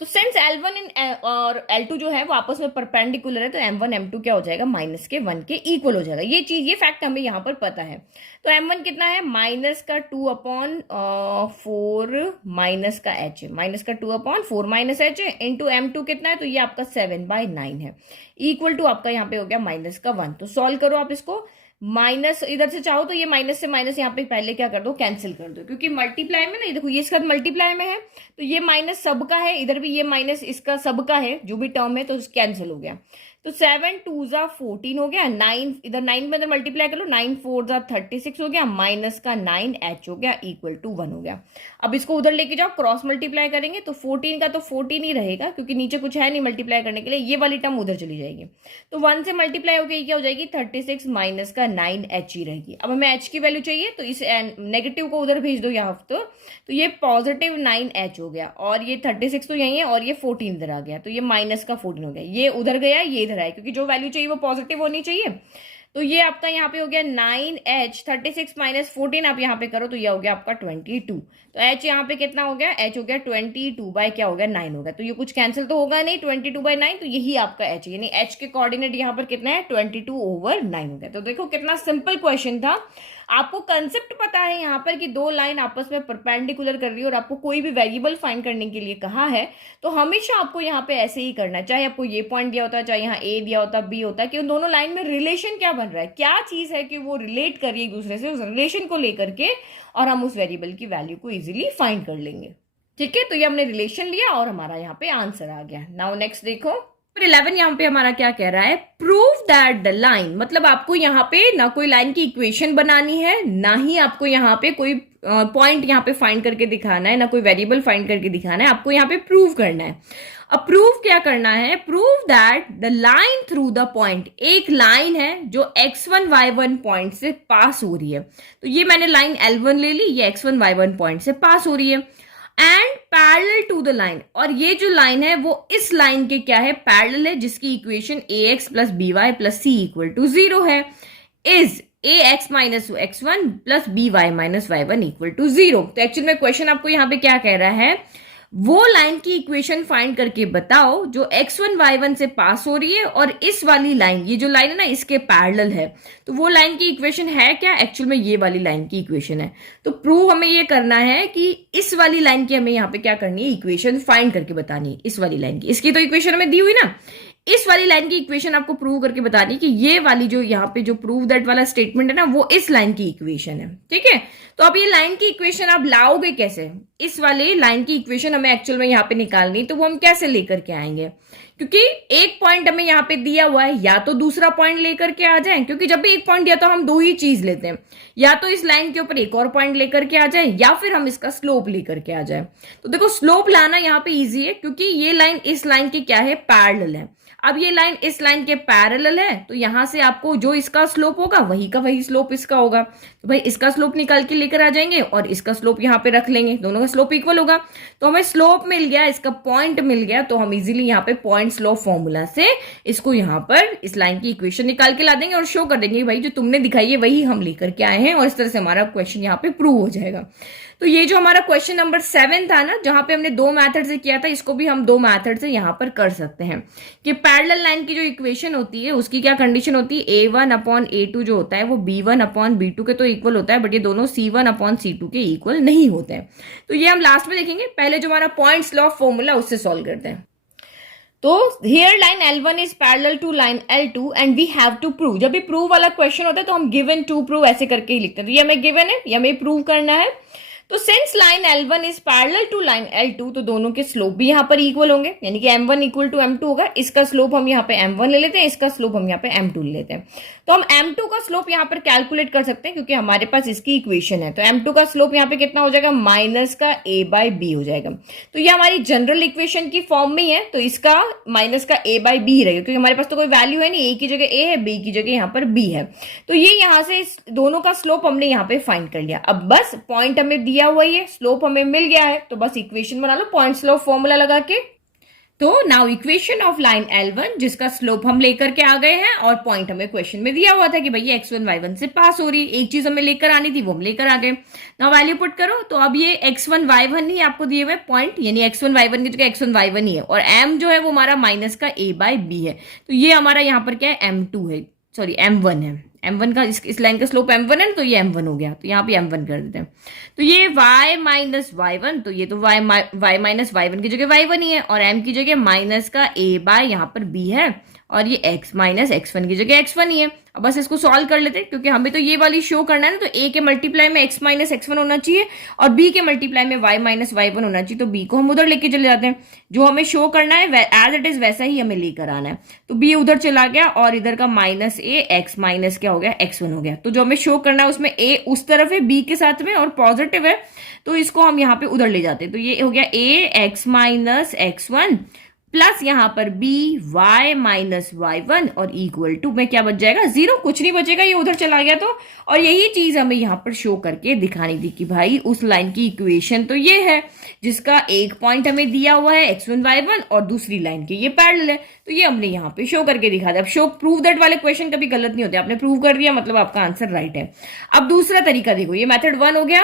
तो सिंस L1 और L2 जो है वो आपस में परपेंडिकुलर है तो m1 m2 क्या हो जाएगा, -1 के इक्वल हो जाएगा। ये फैक्ट हमें यहाँ पर पता है। तो m1 कितना है, -2/4 माइनस का h है, -2/4 - h है, इंटू m2 कितना है, तो ये आपका 7/9 है, इक्वल टू आपका यहाँ पे हो गया -1। तो सॉल्व करो आप इसको। माइनस इधर से चाहो तो ये माइनस से माइनस यहाँ पे पहले क्या कर दो, कैंसिल कर दो, क्योंकि मल्टीप्लाई में ना, देखो ये इसका मल्टीप्लाई में है तो ये माइनस सबका है, इधर भी ये माइनस इसका सबका है, जो भी टर्म है, तो कैंसिल हो गया। तो 7 2 14 हो गया, 9 इधर 9 में इधर मल्टीप्लाई कर लो, 9 4 36 हो गया, माइनस का 9h हो गया, इक्वल टू 1 हो गया। अब इसको उधर लेके जाओ, क्रॉस मल्टीप्लाई करेंगे तो 14 का तो 14 ही रहेगा, क्योंकि नीचे कुछ है नहीं मल्टीप्लाई करने के लिए, ये वाली टर्म उधर चली जाएगी। तो 1 से मल्टीप्लाई हो गई, क्या हो जाएगी 36 माइनस का 9h ही रहेगी। अब हमें h की वैल्यू चाहिए तो इस नेगेटिव को उधर भेज दो यहाँ तो ये पॉजिटिव 9h हो गया, और ये 36 तो यही है, और ये 14 इधर आ गया, तो ये माइनस का 14 हो गया, ये उधर गया, ये इधर आया, क्योंकि जो वैल्यू चाहिए वो पॉजिटिव होनी चाहिए। तो ये आपका यहाँ पे हो गया 9h, 36 - 14 आप यहाँ पे करो तो ये हो गया आपका 22। तो h यहाँ पे कितना हो गया, h हो गया 22 क्या हो गया 9 हो गया। तो ये कुछ कैंसिल तो होगा नहीं, 22/9, तो यही आपका h है, यानी h के कोऑर्डिनेट यहाँ पर कितना है 22/9 हो गया। तो देखो कितना सिंपल क्वेश्चन था। आपको कंसेप्ट पता है यहाँ पर कि दो लाइन आपस में परपेंडिकुलर कर रही है और आपको कोई भी वेरिएबल फाइंड करने के लिए कहा है, तो हमेशा आपको यहाँ पे ऐसे ही करना है। चाहे आपको ये पॉइंट दिया होता है, चाहे यहाँ ए दिया होता, बी होता, कि उन दोनों लाइन में रिलेशन क्या बन रहा है, क्या चीज है कि वो रिलेट कर रही है एक दूसरे से, उस रिलेशन को लेकर के, और हम उस वेरिएबल की वैल्यू को इजिली फाइंड कर लेंगे। ठीक है, तो ये हमने रिलेशन लिया और हमारा यहाँ पे आंसर आ गया। नाउ नेक्स्ट देखो, 11 यहाँ पे हमारा क्या कह रहा है, प्रूव दैट द लाइन, मतलब आपको यहाँ पे ना कोई लाइन की इक्वेशन बनानी है, ना ही आपको यहाँ पे कोई पॉइंट यहाँ पे फाइंड करके दिखाना है, ना कोई वेरिएबल फाइंड करके दिखाना है, आपको यहाँ पे प्रूव करना है। अब प्रूव क्या करना है, prove that the line through the point, एक लाइन है जो x1 y1 पॉइंट से पास हो रही है, तो ये मैंने लाइन L1 ले ली, ये x1 y1 पॉइंट से पास हो रही है, and parallel to the line, और ये जो लाइन है वो इस लाइन के क्या है, पैरेलल है, जिसकी equation ax plus by plus c equal to 0 है, is ax minus x1 plus by minus y1 equal to 0। तो एक्चुअल में क्वेश्चन आपको यहाँ पे क्या कह रहा है, वो लाइन की इक्वेशन फाइंड करके बताओ जो x1 y1 से पास हो रही है और इस वाली लाइन, ये जो लाइन है ना, इसके पैरेलल है। तो वो लाइन की इक्वेशन है क्या, एक्चुअल में ये वाली लाइन की इक्वेशन है। तो प्रूव हमें ये करना है कि इस वाली लाइन की हमें यहाँ पे क्या करनी है, इक्वेशन फाइंड करके बतानी है, इस वाली लाइन की। इसकी तो इक्वेशन हमें दी हुई ना, इस वाली लाइन की इक्वेशन आपको प्रूव करके बतानी कि ये वाली जो यहाँ पे जो प्रूव दैट वाला स्टेटमेंट है ना, वो इस लाइन की इक्वेशन है। ठीक है, तो अब ये लाइन की इक्वेशन आप लाओगे कैसे, इस वाले लाइन की इक्वेशन हमें एक्चुअल में यहाँ पे निकालनी, तो वो हम कैसे लेकर के आएंगे, क्योंकि एक पॉइंट हमें यहाँ पे दिया हुआ है, या तो दूसरा पॉइंट लेकर के आ जाए, क्योंकि जब भी एक पॉइंट दिया तो हम दो ही चीज लेते हैं, या तो इस लाइन के ऊपर एक और पॉइंट लेकर के आ जाए, या फिर हम इसका स्लोप लेकर के आ जाए। तो देखो स्लोप लाना यहाँ पे इजी है, क्योंकि ये लाइन इस लाइन की क्या है, पैरेलल है। अब ये लाइन इस लाइन के पैरेलल है, तो यहां से आपको जो इसका स्लोप होगा वही का वही स्लोप इसका होगा, तो भाई इसका स्लोप निकाल के लेकर आ जाएंगे और इसका स्लोप यहाँ पे रख लेंगे, दोनों का स्लोप इक्वल होगा। तो हमें स्लोप मिल गया, इसका पॉइंट मिल गया, तो हम इजीली यहाँ पे पॉइंट स्लोप फॉर्मूला से इसको यहाँ पर इस लाइन की इक्वेशन निकाल के ला देंगे और शो कर देंगे भाई जो तुमने दिखाई है वही हम लेकर के आए हैं, और इस तरह से हमारा क्वेश्चन यहाँ पे प्रूव हो जाएगा। तो ये जो हमारा क्वेश्चन नंबर 7 था ना, जहां पे हमने दो मेथड से किया था, इसको भी हम दो मेथड से यहाँ पर कर सकते हैं कि पैरेलल लाइन की जो इक्वेशन होती है उसकी क्या कंडीशन होती है, a1 अपॉन a2 जो होता है वो b1 अपॉन b2 के तो इक्वल होता है, बट ये दोनों c1 अपॉन c2 के इक्वल नहीं होते हैं। तो ये हम लास्ट में देखेंगे, पहले जो हमारा पॉइंट्स लॉ ऑफ फॉर्मूला उससे सॉल्व करते हैं। तो here line L1 is parallel to line L2 and we have to prove, जब भी प्रूव वाला क्वेश्चन होता है तो हम गिवन टू प्रूव ऐसे करके ही लिखते हैं। तो ये हमें गिवन है, ये हमें प्रूव करना है। तो since line L1 is parallel to line L2, तो दोनों के स्लोप भी यहाँ पर इक्वल होंगे, यानी कि m1 इक्वल टू m2 होगा। इसका स्लोप हम यहाँ पे m1 ले लेते हैं, इसका स्लोप हम यहाँ पे m2 ले लेते हैं। तो हम m2 का स्लोप यहाँ पर कैलकुलेट कर सकते हैं क्योंकि हमारे पास इसकी इक्वेशन है। तो m2 का स्लोप यहाँ पे कितना हो जाएगा, माइनस का a बाई बी हो जाएगा। तो ये हमारी जनरल इक्वेशन की फॉर्म में है, तो इसका माइनस का a बाई बी रहेगा, क्योंकि हमारे पास तो कोई वैल्यू है नहीं, a की जगह a है, b की जगह यहाँ पर b है। तो ये यहाँ से दोनों का स्लोप हमने यहाँ पे फाइंड कर लिया। अब बस पॉइंट हमें दिया हुआ है, स्लोप हमें मिल गया है, तो बस इक्वेशन बना लो पॉइंट स्लोप फॉर्मूला लगा के। तो now equation of line L1 जिसका स्लोप हम लेकर के आ गए हैं और पॉइंट हमें क्वेश्चन में दिया हुआ था कि भैया x1 y1 से पास हो रही है, एक चीज हमें लेकर आनी थी वो हम लेकर आ गए। नाउ वैल्यू पुट करो, तो अब ये x1 y1 ही आपको दिए हुए पॉइंट, यानी x1 y1 की जगह x1 y1 ही है, और m जो है वो हमारा माइनस का a बाई बी है। तो ये हमारा यहाँ पर क्या है, m2 है, सॉरी m1 है। m1 का इस लाइन का स्लोप m1 है, तो ये m1 हो गया, तो यहाँ पे m1 कर देते हैं। तो ये y माइनस y1, तो ये तो y माइनस y1 की जगह y1 ही है, और m की जगह माइनस का a बाय यहाँ पर b है, और ये x माइनस x1 की जगह x1 ही है। अब बस इसको सॉल्व कर लेते हैं, क्योंकि हमें तो ये वाली शो करना है ना, तो a के मल्टीप्लाई में x माइनस x1 होना चाहिए और b के मल्टीप्लाई में y माइनस y1 होना चाहिए। तो b को हम उधर लेके चले जाते हैं, जो हमें शो करना है एज इट इज वैसा ही हमें लेकर आना है। तो b उधर चला गया और इधर का माइनस a, x माइनस क्या हो गया, x1 हो गया। तो जो हमें शो करना है उसमें a उस तरफ है b के साथ में और पॉजिटिव है, तो इसको हम यहाँ पे उधर ले जाते हैं। तो ये हो गया a x minus x1 plus यहाँ पर b y माइनस y1 और इक्वल टू में क्या बच जाएगा, 0, कुछ नहीं बचेगा, ये उधर चला गया। तो और यही चीज हमें यहाँ पर शो करके दिखानी थी कि भाई उस लाइन की इक्वेशन तो ये है जिसका एक पॉइंट हमें दिया हुआ है x1 y1 और दूसरी लाइन के ये पैरेलल है, तो ये हमने यहाँ पे शो करके दिखा दिया। अब शो प्रूव दैट वाले क्वेश्चन कभी गलत नहीं होते, आपने प्रूव कर दिया मतलब आपका आंसर राइट है। अब दूसरा तरीका देखो, ये मेथड 1 हो गया।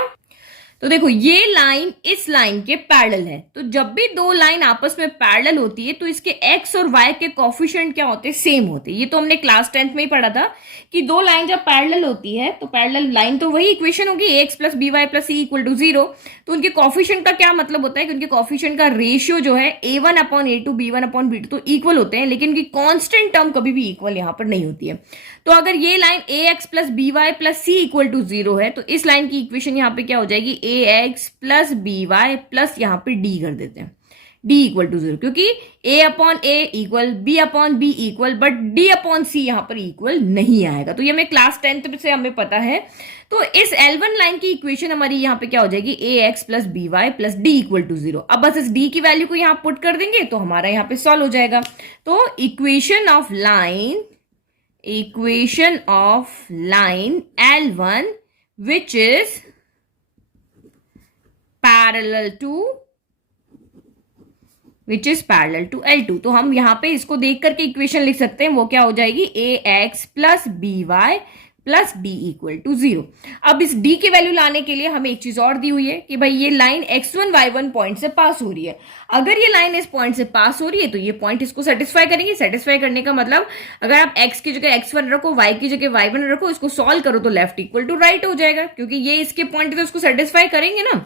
तो देखो ये लाइन इस लाइन के पैरेलल है, तो जब भी दो लाइन आपस में पैरेलल होती है तो इसके एक्स और वाई के कोफिशिएंट क्या होते हैं, सेम होते हैं। ये तो हमने क्लास 10th में ही पढ़ा था कि दो लाइन जब पैरेलल होती है तो पैरेलल लाइन तो वही इक्वेशन होगी x plus B Y plus C equal to 0। तो उनके कोफिशिएंट का क्या मतलब होता है कि उनके कोफिशिएंट का रेशियो जो है a1/a2 b1/b2 तो इक्वल होते हैं, लेकिन उनकी कांस्टेंट टर्म कभी भी इक्वल यहां पर नहीं होती है। तो अगर ये line ax plus B Y plus C equal to 0 है तो इस लाइन की इक्वेशन यहां पे क्या हो जाएगी, ax plus B Y plus यहां पे d कर देते हैं, d इक्वल टू 0, क्योंकि a/a equal b/b equal, but d/c यहां पर इक्वल नहीं आएगा। तो ये हमें क्लास 10th से हमें पता है। तो इस L1 लाइन की इक्वेशन हमारी यहां पे क्या हो जाएगी, ax plus B Y plus d equal to 0। अब बस इस d की वैल्यू को यहां पुट कर देंगे तो हमारा यहां पे सॉल्व हो जाएगा। तो equation of line L1 which is parallel to L2। तो हम यहां पे इसको देख करके इक्वेशन लिख सकते हैं, वो क्या हो जाएगी, ax plus B Y plus d equal to 0। अब इस d की वैल्यू लाने के लिए हमें एक चीज और दी हुई है कि भाई ये लाइन x1 y1 पॉइंट से पास हो रही है। अगर ये लाइन इस पॉइंट से पास हो रही है तो ये पॉइंट इसको सेटिस्फाई करेंगे। सेटिस्फाई करने का मतलब अगर आप x की जगह x1 रखो, y की जगह y1 रखो, इसको सॉल्व करो तो लेफ्ट इक्वल टू राइट हो जाएगा, क्योंकि ये इसके पॉइंट तो इसको सेटिस्फाई करेंगे ना।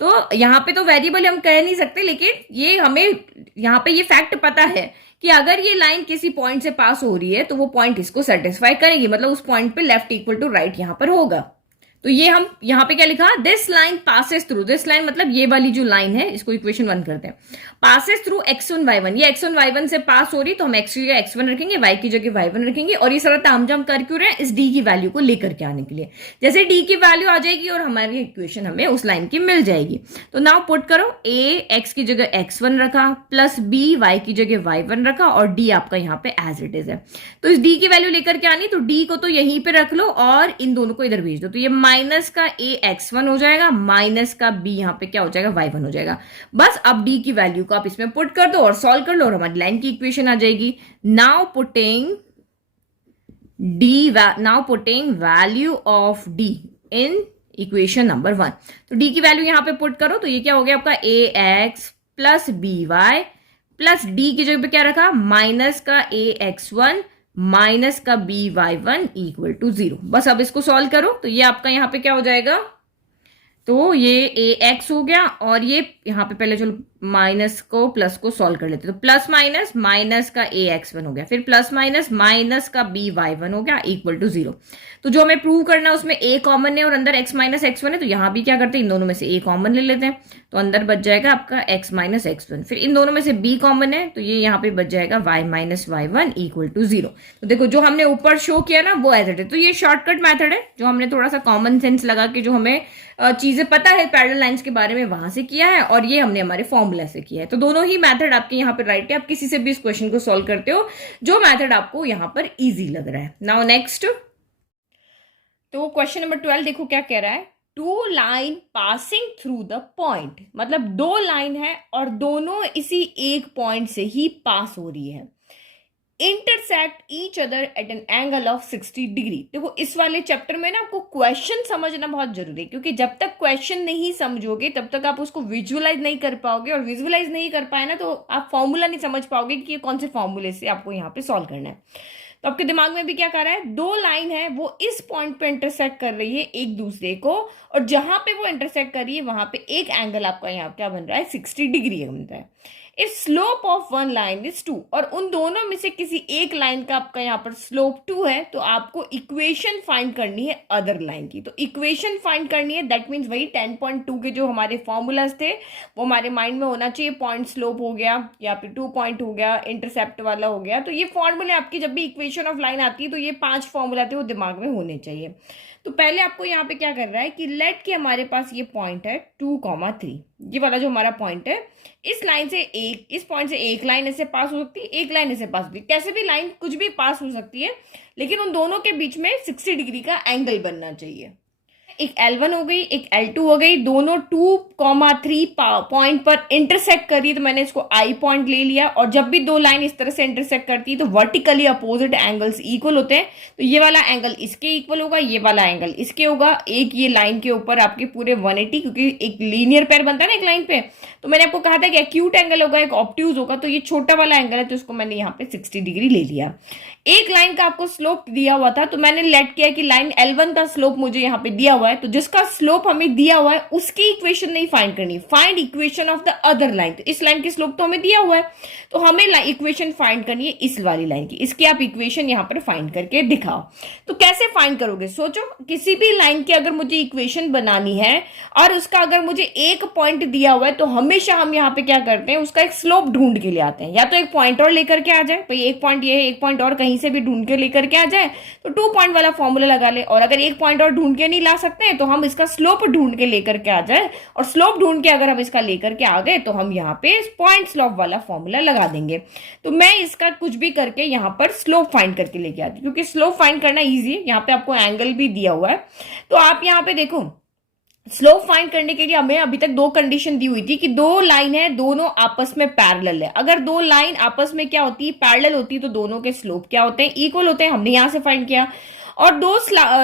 तो यहाँ पे तो वेरिएबल हम कह नहीं सकते, लेकिन ये हमें यहाँ पे ये फैक्ट पता है कि अगर ये लाइन किसी पॉइंट से पास हो रही है तो वो पॉइंट इसको सेटिस्फाई करेगी, मतलब उस पॉइंट पे लेफ्ट इक्वल टू राइट यहां पर होगा। तो ये हम यहां पे क्या लिखा, this line passes through, this line मतलब ये वाली जो लाइन है, इसको इक्वेशन 1 करते हैं, पासेस थ्रू x1 y1। ये x1 y1 से पास हो रही तो हम x की जगह x1 रखेंगे, y की जगह y1 रखेंगे, और ये सारा तामझाम कर क्यों रहे हैं, इस d की वैल्यू को लेकर के आने के लिए। जैसे d की वैल्यू आ जाएगी और हमारी इक्वेशन हमें उस लाइन की मिल जाएगी। तो नाउ पुट करो, a x की जगह x1 रखा प्लस b y की जगह y1 रखा और d आपका यहाँ पे एज इट इज है। तो इस d की वैल्यू लेकर के आनी, तो d को तो यहीं पे रख लो और इन दोनों को इधर भेज दो। तो ये माइनस का a x1 हो जाएगा, माइनस का b यहाँ पे क्या हो जाएगा, y1 हो जाएगा। बस अब d की वैल्यू को आप इसमें पुट कर दो और सॉल्व कर लो और हमारी लाइन की इक्वेशन आ जाएगी। Now putting value of d in equation number 1। तो d की वैल्यू यहां पे पुट करो तो ये क्या हो गया आपका, ax plus B Y plus d की जगह पे क्या रखा, माइनस का ax1 माइनस का by1 इक्वल टू 0। बस अब इसको सॉल्व करो तो ये आपका यहां पे क्या हो जाएगा, तो ये ax हो गया और ये यहां पे पहले चलो माइनस को प्लस को सॉल्व कर लेते, तो प्लस माइनस माइनस का ax1 हो गया, फिर प्लस माइनस माइनस का by1 हो गया इक्वल टू 0। तो जो हमें प्रूव करना है उसमें a कॉमन है और अंदर x माइनस x1 है, तो यहां भी क्या करते हैं, इन दोनों में से a कॉमन ले लेते हैं, तो अंदर बच जाएगा आपका x माइनस x1। फिर इन दोनों में से b कॉमन है तो ये यहाँ पे बच जाएगा y minus y1 equal to 0। तो देखो जो हमने ऊपर शो किया ना वो एज इट है। तो ये शॉर्टकट मेथड है जो हमने थोड़ा सा कॉमन सेंस लगा के जो हमें चीजें पता है पैरेलल लाइंस के बारे में वहां से किया है, और ये हमने हमारे फॉर्मूला से किया है। तो दोनों ही मेथड आपके यहाँ पे राइट है, आप किसी से भी इस क्वेश्चन को सॉल्व करते हो जो मेथड आपको यहाँ पर इजी लग रहा है। नाउ नेक्स्ट, तो क्वेश्चन नंबर 12 देखो क्या कह रहा है, two line passing through the point, मतलब दो लाइन है और दोनों इसी एक पॉइंट से ही पास हो रही है, intersect each other at an angle of 60 degree. देखो इस वाले चैप्टर में ना आपको क्वेश्चन समझना बहुत जरूरी है, क्योंकि जब तक क्वेश्चन नहीं समझोगे तब तक आप उसको विजुअलाइज नहीं कर पाओगे, और विजुअलाइज नहीं कर पाए ना तो आप फॉर्मूला नहीं समझ पाओगे कि ये कौन से फॉर्मूले से आपको यहाँ पे सॉल्व करना है। तो आपके दिमाग में भी क्या कर रहा है, दो लाइन है वो इस पॉइंट पे इंटरसेक्ट कर रही है एक दूसरे को, और जहां पे वो इंटरसेक्ट कर रही है वहां पे एक एंगल आपका यहाँ क्या बन रहा है, 60 डिग्री बन रहा है। If slope of one line is 2, और उन दोनों में से किसी एक लाइन का आपका यहाँ पर स्लोप 2 है, तो आपको इक्वेशन फाइंड करनी है अदर लाइन की। तो इक्वेशन फाइंड करनी है, दैट मीन्स वही 10.2 के जो हमारे फॉर्मूलाज थे वो हमारे माइंड में होना चाहिए। पॉइंट स्लोप हो गया, या फिर 2 पॉइंट हो गया, इंटरसेप्ट वाला हो गया। तो ये फॉर्मूले आपकी जब भी इक्वेशन ऑफ लाइन आती है तो ये 5 फॉर्मूला थे वो दिमाग में होने चाहिए। तो पहले आपको यहाँ पे क्या कर रहा है कि लेट के हमारे पास ये पॉइंट है 2,3, ये वाला जो हमारा पॉइंट है, इस लाइन से एक, इस पॉइंट से एक लाइन ऐसे पास हो सकती है, एक लाइन ऐसे पास होती है, कैसे भी लाइन कुछ भी पास हो सकती है, लेकिन उन दोनों के बीच में 60 डिग्री का एंगल बनना चाहिए। एक L1 हो गई, एक L2 हो गई, दोनों 2,3 पॉइंट पर इंटरसेक्ट करी, तो मैंने इसको I पॉइंट ले लिया। और जब भी दो लाइन इस तरह से इंटरसेक्ट करती है तो वर्टिकली अपोजिट एंगल्स इक्वल होते हैं, तो ये वाला एंगल इसके इक्वल होगा, ये वाला एंगल इसके होगा। एक ये लाइन के ऊपर आपके पूरे 180, क्योंकि एक लीनियर पेयर बनता है ना एक लाइन पे, तो मैंने आपको कहा था कि एक्यूट एंगल होगा, एक ऑब्ट्यूज होगा, तो ये छोटा वाला एंगल है, तो इसको मैंने यहाँ पे 60 डिग्री ले लिया। एक लाइन का आपको स्लोप दिया हुआ था, तो मैंने लेट किया कि लाइन L1 का स्लोप मुझे यहाँ पे दिया हुआ है, तो जिसका स्लोप हमें दिया हुआ है उसकी इक्वेशन नहीं फाइंड करनी, find equation of the other line. तो इस लाइन की स्लोप तो हमें दिया हुआ है, तो हमें इक्वेशन फाइंड करनी है इस वाली लाइन की। इसकी आप इक्वेशन यहाँ पर फाइंड करके दिखाओ। तो कैसे फाइंड करोगे, सोचो। किसी भी लाइन की अगर मुझे इक्वेशन बनानी है और उसका अगर मुझे एक पॉइंट दिया हुआ है, तो हमेशा हम यहाँ पे क्या करते हैं, उसका एक स्लोप ढूंढ के ले आते हैं। या तो एक पॉइंट और लेकर के आ जाए, भाई एक पॉइंट ये है, एक पॉइंट और कहीं से भी ढूंढ के लेकर के आ जाए, तो 2 पॉइंट वाला फॉर्मूला लगा ले। और अगर एक पॉइंट और ढूंढ के नहीं ला सकते हैं, तो हम इसका स्लोप ढूंढ के लेकर के आ जाए, और स्लोप ढूंढ के अगर हम इसका लेकर के आ गए, तो हम यहाँ पे पॉइंट स्लोप वाला फॉर्मूला लगा देंगे। तो मैं इसका कुछ भी करके यहाँ पर स्लोप फाइंड करके लेके आती हूँ, क्योंकि स्लोप फाइंड करना इजी है। यहाँ पे आपको एंगल भी दिया हुआ है, तो आप यहाँ पे देखो, स्लोप फाइंड करने के लिए हमें अभी तक 2 कंडीशन दी हुई थी कि 2 लाइन है, दोनों आपस में पैरेलल है। अगर 2 लाइन आपस में क्या होती है, पैरेलल होती है, तो दोनों के स्लोप क्या होते हैं, इक्वल होते हैं। हमने यहां से फाइंड किया। और 2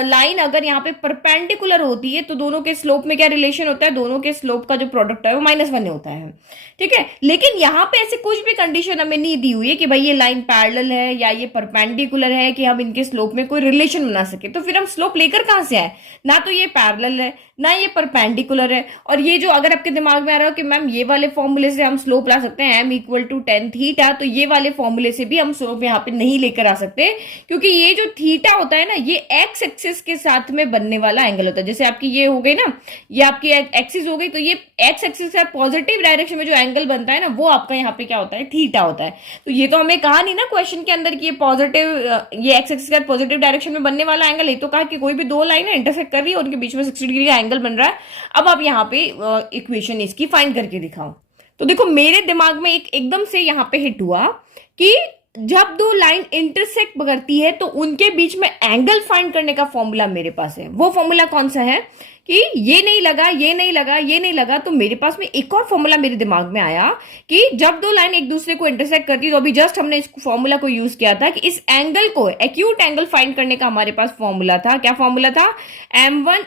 लाइन अगर यहाँ पे परपेंडिकुलर होती है, तो दोनों के स्लोप में क्या रिलेशन होता है, दोनों के स्लोप का जो प्रोडक्ट है वो -1 होता है, ठीक है। लेकिन यहाँ पे ऐसे कुछ भी कंडीशन हमें नहीं दी हुई है कि भाई ये लाइन पैरेलल है या ये परपेंडिकुलर है, कि हम इनके स्लोप में कोई रिलेशन बना सके। तो फिर हम स्लोप लेकर कहां से आए, ना तो ये पैरेलल है, ना ये परपेंडिकुलर है। और ये जो अगर आपके दिमाग में आ रहा हो कि मैम ये वाले फॉर्मूले से हम स्लोप ला सकते हैं, m = tan थीटा, तो ये वाले फॉर्मूले से भी हम स्लोप यहाँ पे नहीं लेकर आ सकते, क्योंकि ये जो थीटा होता है ना, ये एक्स एक्सिस के साथ में बनने वाला एंगल होता है। जैसे आपकी ये हो गई ना, ये आपकी एक्सिस हो गई, तो ये एक्स एक्सिस का पॉजिटिव डायरेक्शन में जो एंगल बनता है ना, वो आपका यहाँ पे क्या होता है, थीटा होता है। तो ये तो हमें कहा नहीं ना क्वेश्चन के अंदर कि ये पॉजिटिव, ये एक्स एक्सिस का पॉजिटिव डायरेक्शन में बनने वाला एंगल है। तो कहा कि कोई भी 2 लाइन इंटरसेक्ट कर रही है, उनके बीच में 60 डिग्री का एंगल बन रहा है। अब आप यहाँ पे इक्वेशन इसकी फाइंड करके दिखाओ। तो देखो, मेरे दिमाग में एकदम से यहाँ पे हिट हुआ कि जब 2 लाइन इंटरसेक्ट करती है, तो उनके बीच में एंगल फाइंड करने का फॉर्मूला मेरे पास है। वो फॉर्मूला कौन सा है कि ये नहीं लगा, ये नहीं लगा, ये नहीं लगा, तो मेरे पास में एक और फॉर्मूला मेरे दिमाग में आया कि जब 2 लाइन एक दूसरे को इंटरसेक्ट करती है, तो अभी जस्ट हमने इस फॉर्मूला को यूज किया था कि इस एंगल को, एक्यूट एंगल फाइंड करने का हमारे पास फॉर्मूला था। क्या फॉर्मूला था, m1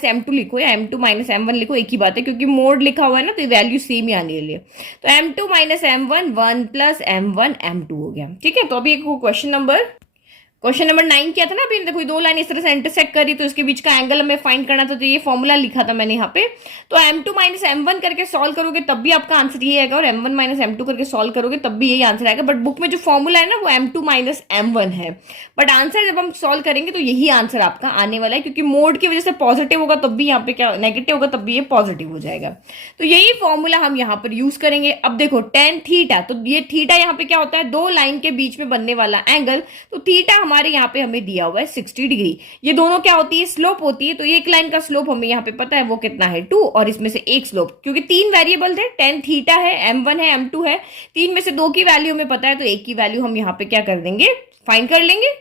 - m2 लिखो या m2 - m1 लिखो, एक ही बात है, क्योंकि मोड लिखा हुआ है ना, तो वैल्यू सेम ही आने वाली है। तो m2 - m1 1 + m1 m2 हो गया, ठीक है। तो अभी क्वेश्चन नंबर 9 किया था ना अभी, देखो 2 लाइन इस तरह से इंटरसेक्ट करी, तो इसके बीच का एंगल हमें फाइंड करना था, तो ये फॉर्मूला लिखा था मैंने यहाँ पे। तो m2 - m1 करके सॉल्व करोगे तब भी आपका आंसर ये आएगा, और m1 - m2 करके सॉल्व करोगे तब भी यही आंसर आएगा। बट बुक में जो फॉर्मूला है ना, वो m2 - m1 है, बट आंसर जब हम सॉल्व करेंगे तो यही आंसर आपका आने वाला है, क्योंकि मोड की वजह से पॉजिटिव होगा तब भी यहाँ पे क्या नेगेटिव होगा, तब भी ये पॉजिटिव हो जाएगा। तो यही फॉर्मूला हम यहाँ पर यूज करेंगे। अब देखो tan थीटा, तो ये थीटा यहाँ पे क्या होता है, 2 लाइन के बीच में बनने वाला एंगल, तो थीटा हमारे यहाँ पे हमें दिया हुआ है 60 डिग्री। ये दोनों क्या होती है, स्लोप होती है। तो एक लाइन का स्लोप हमें यहाँ पे पता है वो कितना है, 2, और इसमें से एक स्लोप, क्योंकि 3 वेरिएबल थे, tan थीटा है, m1 है, m2 है, 3 में से 2 की वैल्यू हमें पता है, तो एक की वैल्यू हम यहाँ पे क्या कर देंगे, फाइंड कर लेंगे।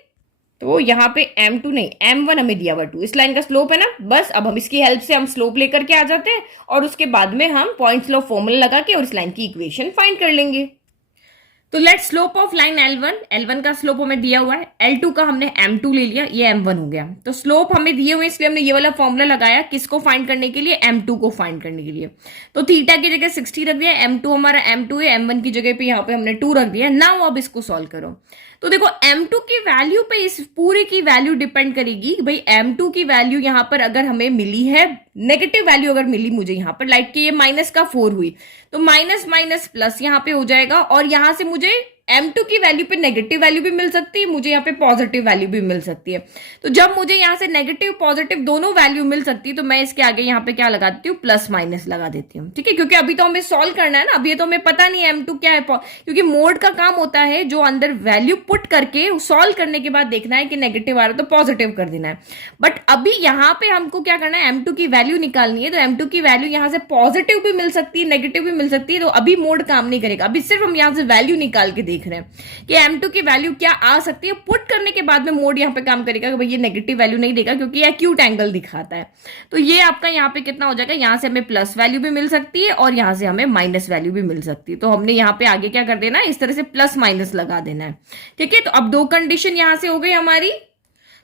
तो यहाँ पे m2 नहीं, m1 हमें दिया हुआ 2, इस लाइन का स्लोप है ना, बस अब हम इसकी हेल्प से हम स्लोप लेकर के आ जाते हैं, और उसके बाद में हम पॉइंट स्लोप फॉर्मूला लगा के और इस लाइन की इक्वेशन फाइंड कर लेंगे। तो late slope of line L1 का स्लोप हमें दिया हुआ है, L2 का हमने m2 ले लिया, ये m1 हो गया। तो स्लोप हमें दिए हुए, इसलिए हमने ये वाला फॉर्मूला लगाया, किसको फाइंड करने के लिए, m2 को फाइंड करने के लिए। तो थीटा की जगह 60 रख दिया, m2 हमारा m2 है, m1 की जगह पे यहाँ पे हमने 2 रख दिया। नाउ अब इसको सॉल्व करो। तो देखो, m2 की वैल्यू पे इस पूरे की वैल्यू डिपेंड करेगी। भाई m2 की वैल्यू यहाँ पर अगर हमें मिली है, नेगेटिव वैल्यू अगर मिली मुझे यहाँ पर, लाइक कि ये -4 हुई, तो माइनस प्लस यहाँ पे हो जाएगा, और यहां से मुझे m2 की वैल्यू पे नेगेटिव वैल्यू भी मिल सकती है, मुझे यहाँ पे पॉजिटिव वैल्यू भी मिल सकती है। तो जब मुझे यहाँ से नेगेटिव पॉजिटिव दोनों वैल्यू मिल सकती है, तो मैं इसके आगे यहाँ पे क्या लगा देती हूँ, प्लस माइनस लगा देती हूँ, ठीक है। क्योंकि अभी तो हमें सॉल्व करना है ना, अभी तो हमें पता नहीं है m2 क्या है, क्योंकि मोड का काम होता है जो अंदर वैल्यू पुट करके सॉल्व करने के बाद देखना है कि नेगेटिव आ रहा है तो पॉजिटिव कर देना है। बट अभी यहाँ पे हमको क्या करना है, m2 की वैल्यू निकालनी है। तो m2 की वैल्यू यहाँ से पॉजिटिव भी मिल सकती है, नेगेटिव भी मिल सकती है, तो अभी मोड काम नहीं करेगा, अभी सिर्फ हम यहाँ से वैल्यू निकाल के देख रहे हैं कि M2 की वैल्यू क्या आ सकती है। पुट करने के बाद में मोड यहाँ पे काम करेगा कि भाई ये नेगेटिव वैल्यू नहीं देगा क्योंकि ये एक्यूट एंगल दिखाता है। तो ये आपका यहाँ पे कितना हो जाएगा, यहाँ से हमें प्लस वैल्यू भी मिल सकती है और यहाँ से हमें माइनस वैल्यू भी मिल सकती है। तो हमने यहाँ पे आगे क्या कर देना है, इस तरह से प्लस माइनस लगा देना है। ठीक है, तो अब दो कंडीशन यहाँ से हो गई हमारी,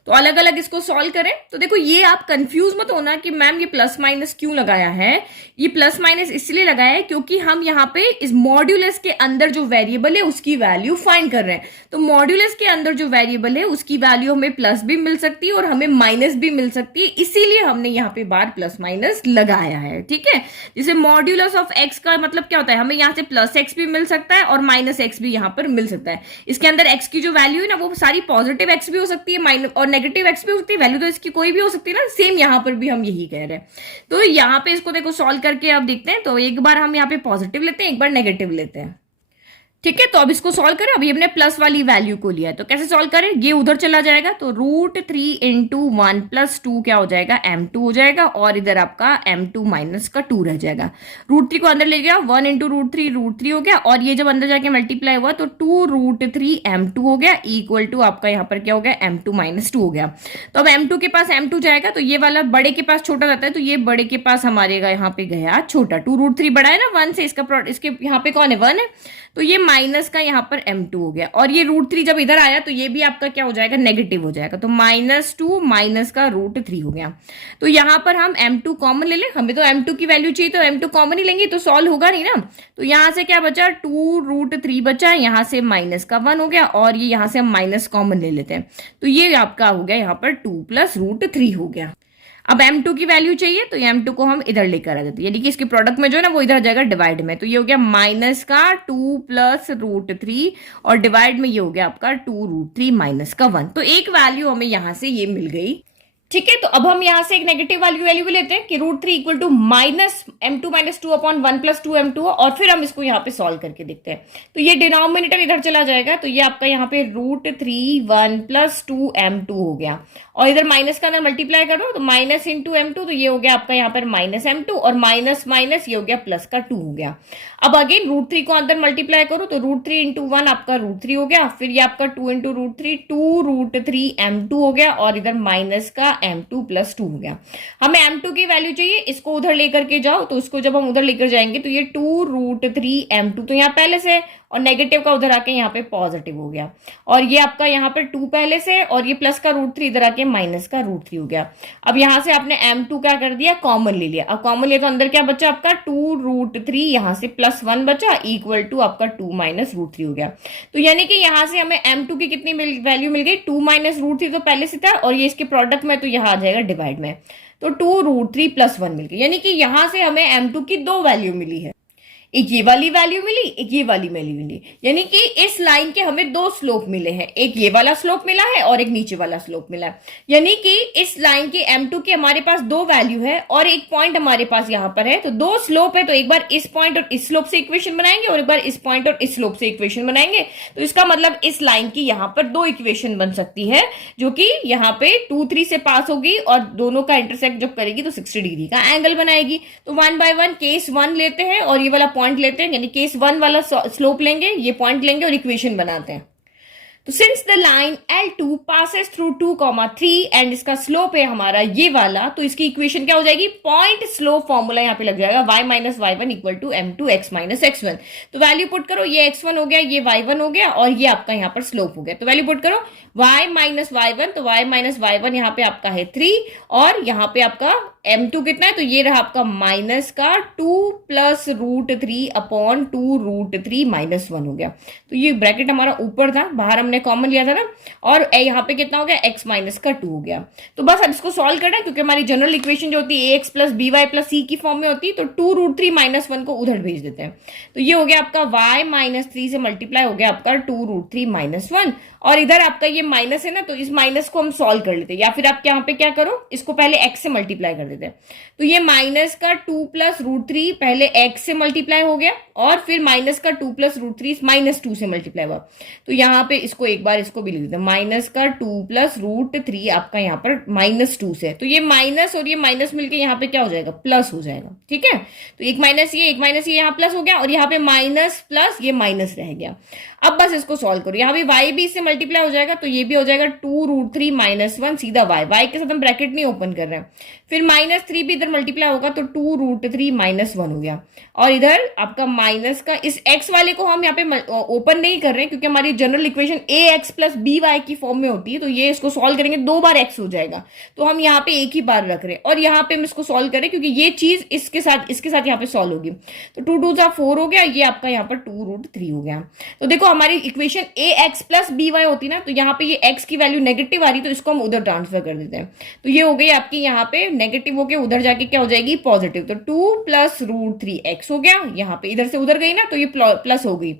तो अलग अलग इसको सॉल्व करें। तो देखो ये आप कंफ्यूज मत होना कि मैम ये प्लस माइनस क्यों लगाया है। ये प्लस माइनस इसलिए लगाया है क्योंकि हम यहाँ पे इस मॉड्यूलस के अंदर जो वेरिएबल है उसकी वैल्यू फाइंड कर रहे हैं। तो मॉड्यूलस के अंदर जो वेरिएबल है उसकी वैल्यू हमें प्लस भी मिल सकती है और हमें माइनस भी मिल सकती है, इसीलिए हमने यहाँ पे बार प्लस माइनस लगाया है। ठीक है, जैसे मॉड्यूलस ऑफ एक्स का मतलब क्या होता है, हमें यहाँ से प्लस एक्स भी मिल सकता है और माइनस एक्स भी यहाँ पर मिल सकता है। इसके अंदर एक्स की जो वैल्यू है ना वो सारी पॉजिटिव एक्स भी हो सकती है, माइनस और नेगेटिव एक्स भी हो सकती है, वैल्यू तो इसकी कोई भी हो सकती है ना। सेम यहां पर भी हम यही कह रहे हैं। तो यहां पे इसको देखो सॉल्व करके अब देखते हैं। तो एक बार हम यहाँ पे पॉजिटिव लेते हैं, एक बार नेगेटिव लेते हैं। ठीक है, तो अब इसको सॉल्व करें। अभी हमने प्लस वाली वैल्यू को लिया है तो कैसे सॉल्व करें, ये उधर चला जाएगा तो √3 इंटू 1 प्लस 2 क्या हो जाएगा, M2 हो जाएगा और इधर आपका M2 माइनस का 2 रह जाएगा। √3 को अंदर ले गया, 1 इंटू √3 हो गया और ये जब अंदर जाके मल्टीप्लाई हुआ तो 2√3 M2 हो गया इक्वल टू आपका यहाँ पर क्या हो गया, M2 माइनस 2 हो गया। तो अब M2 के पास M2 जाएगा तो ये वाला बड़े के पास छोटा जाता है, तो ये बड़े के पास हमारे यहाँ पे गया छोटा। 2√3 बड़ा है ना 1 से, इसके यहाँ पे कौन है 1 है, तो ये माइनस का यहाँ पर M2 हो गया और ये √3 जब इधर आया तो ये भी आपका क्या हो जाएगा, नेगेटिव हो जाएगा। तो -2 माइनस का √3 हो गया। तो यहाँ पर हम M2 कॉमन ले लें, हमें तो M2 की वैल्यू चाहिए तो M2 कॉमन ही लेंगे, तो सॉल्व होगा नहीं ना। तो यहाँ से क्या बचा, 2√3 बचा, यहाँ से माइनस का 1 हो गया और ये यहाँ से हम माइनस कॉमन ले लेते हैं। तो ये आपका हो गया यहाँ पर 2 प्लस √3 हो गया। अब M2 की वैल्यू चाहिए तो M2 को हम इधर लेकर आ जाते हैं, यानी कि इसके प्रोडक्ट में जो है ना वो इधर आ जाएगा डिवाइड में। तो ये हो गया माइनस का 2 प्लस √3 और डिवाइड में ये हो गया आपका 2√3 माइनस का 1। तो एक वैल्यू हमें यहां से ये मिल गई। ठीक है, तो अब हम यहां से एक नेगेटिव वैल्यू भी लेते हैं कि √3 equal to minus M2 minus 2 upon 1 plus 2 M2 और फिर हम इसको यहाँ पे सॉल्व करके देखते हैं। तो ये डिनोमिनेटर इधर चला जाएगा तो ये आपका यहाँ पे √3 1 प्लस 2 M2 हो गया और इधर माइनस का अंदर मल्टीप्लाई करो तो माइनस इंटू M2, तो ये हो गया आपका यहाँ पर माइनस M2 और माइनस माइनस ये हो गया प्लस का 2 हो गया। अब अगेन √3 को अंदर मल्टीप्लाई करो तो √3 इंटू 1 आपका √3 हो गया, फिर ये आपका 2 इंटू √3 2√3 M2 हो गया और इधर माइनस का M2 प्लस 2 हो गया। हमें M2 की वैल्यू चाहिए, इसको उधर लेकर के जाओ तो उसको जब हम उधर लेकर जाएंगे तो ये 2√3 M2 तो यहाँ पहले से और नेगेटिव का उधर आके यहाँ पे पॉजिटिव हो गया और ये आपका यहाँ पर 2 पहले से और ये प्लस का √3 इधर आके माइनस का √3 हो गया। अब यहाँ से आपने M2 क्या कर दिया, कॉमन ले लिया। अब कॉमन लिया तो अंदर क्या बचा आपका 2√3, यहाँ से प्लस 1 बचा इक्वल टू आपका 2 माइनस √3 हो गया। तो यानी कि यहाँ से हमें M2 की कितनी वैल्यू मिल गई, 2 माइनस √3 तो पहले से था और ये इसके प्रोडक्ट में तो यहाँ आ जाएगा डिवाइड में, तो 2√3 प्लस 1 मिल गई। यानी कि यहाँ से हमें M2 की दो वैल्यू मिली है, एक ये वाली वैल्यू मिली, एक ये वाली वैल्यू मिली। यानी कि इस लाइन के हमें दो स्लोप मिले हैं, एक ये वाला स्लोप मिला है और एक नीचे वाला स्लोप मिला है। यानी कि इस लाइन के M2 के हमारे पास दो वैल्यू है और एक पॉइंट हमारे पास यहां पर है, तो दो स्लोप है। तो एक बार इस पॉइंट और इस स्लोप से इक्वेशन बनाएंगे और एक बार इस पॉइंट और इस स्लोप से इक्वेशन बनाएंगे। तो इसका मतलब इस लाइन की यहां पर दो इक्वेशन बन सकती है जो कि यहाँ पे 2 3 से पास होगी और दोनों का इंटरसेक्ट जब करेगी तो 60 डिग्री का एंगल बनाएगी। तो 1 बाय 1 केस 1 लेते हैं और ये वाला पॉइंट लेते हैं, यानी केस 1 वाला स्लोप लेंगे, ये पॉइंट लेंगे और इक्वेशन बनाते हैं। तो since the line L2 passes through 2,3 and इसका स्लोप है हमारा ये वाला, तो इसकी इक्वेशन क्या हो जाएगी, पॉइंट स्लोप फॉर्मूला यहाँ पे लग जाएगा y minus y1 equal to M2 x minus x1। तो वैल्यू पुट करो, ये x1 हो गया, ये y1 हो गया और ये आपका यहाँ पर स्लोप हो गया। तो वैल्यू पुट करो y माइनस y1, तो y माइनस y1 यहाँ पे आपका है 3 और यहाँ पे आपका M2 कितना है, तो ये रहा आपका माइनस का 2 प्लस √3 अपॉन 2√3 माइनस 1 हो गया। तो ये ब्रैकेट हमारा ऊपर था, बाहर हमने कॉमन लिया था ना, और यहाँ पे कितना हो गया, x माइनस का 2 हो गया। तो बस अब इसको सॉल्व करना है क्योंकि हमारी जनरल इक्वेशन जो होती है ax plus by plus c की फॉर्म में होती है, तो 2√3 माइनस 1 को उधर भेज देते हैं। तो ये हो गया आपका y माइनस 3 से मल्टीप्लाई हो गया आपका 2√3 माइनस 1 और इधर आपका ये माइनस है ना, तो इस माइनस को हम सॉल्व कर लेते हैं, या फिर आप यहाँ पे क्या करो, इसको पहले x से मल्टीप्लाई कर देते हैं। तो ये माइनस का 2 प्लस रूट 3 पहले x से मल्टीप्लाई हो गया और फिर माइनस का 2 प्लस रूट 3 माइनस 2 से मल्टीप्लाई हुआ। तो यहाँ पे इसको एक बार इसको भी लिख देते हैं, माइनस का 2 प्लस रूट 3 आपका यहाँ पर माइनस 2 से, तो ये माइनस और ये माइनस मिलके यहाँ पे क्या हो जाएगा, प्लस हो जाएगा। ठीक है, तो एक माइनस ये यहाँ प्लस हो गया और यहाँ पे माइनस प्लस ये माइनस रह गया। अब बस इसको सॉल्व करो, यहाँ पे y भी इससे मल्टीप्लाई हो जाएगा तो ये भी हो जाएगा 2 रूट 3 माइनस 1 सीधा y के साथ हम ब्रैकेट नहीं ओपन कर रहे हैं। फिर माइनस 3 भी इधर मल्टीप्लाई होगा तो 2 रूट 3 माइनस 1 हो गया। और इधर आपका माइनस का इस x वाले को हम यहाँ पे ओपन नहीं कर रहे हैं क्योंकि हमारी general equation ax plus by की फॉर्म में होती है, तो ये इसको सॉल्व करेंगे 2 बार x हो जाएगा, तो हम यहाँ पे एक ही बार रख रहे हैं और यहाँ पे हम इसको सॉल्व करें क्योंकि ये चीज इसके साथ यहाँ पे सॉल्व होगी। तो 2 2 जा 4 हो गया, ये आपका यहाँ पर 2 रूट 3 हो गया। तो देखो हमारी इक्वेशन ax प्लस by होती ना, तो यहाँ पे ये x की वैल्यू नेगेटिव आ रही तो इसको हम उधर ट्रांसफर कर देते हैं। तो ये हो गई आपकी यहाँ पे नेगेटिव होके उधर जाके क्या हो जाएगी, पॉजिटिव। तो 2 प्लस रूट 3 x हो गया, यहाँ पे इधर से उधर गई ना तो ये प्लस हो गई।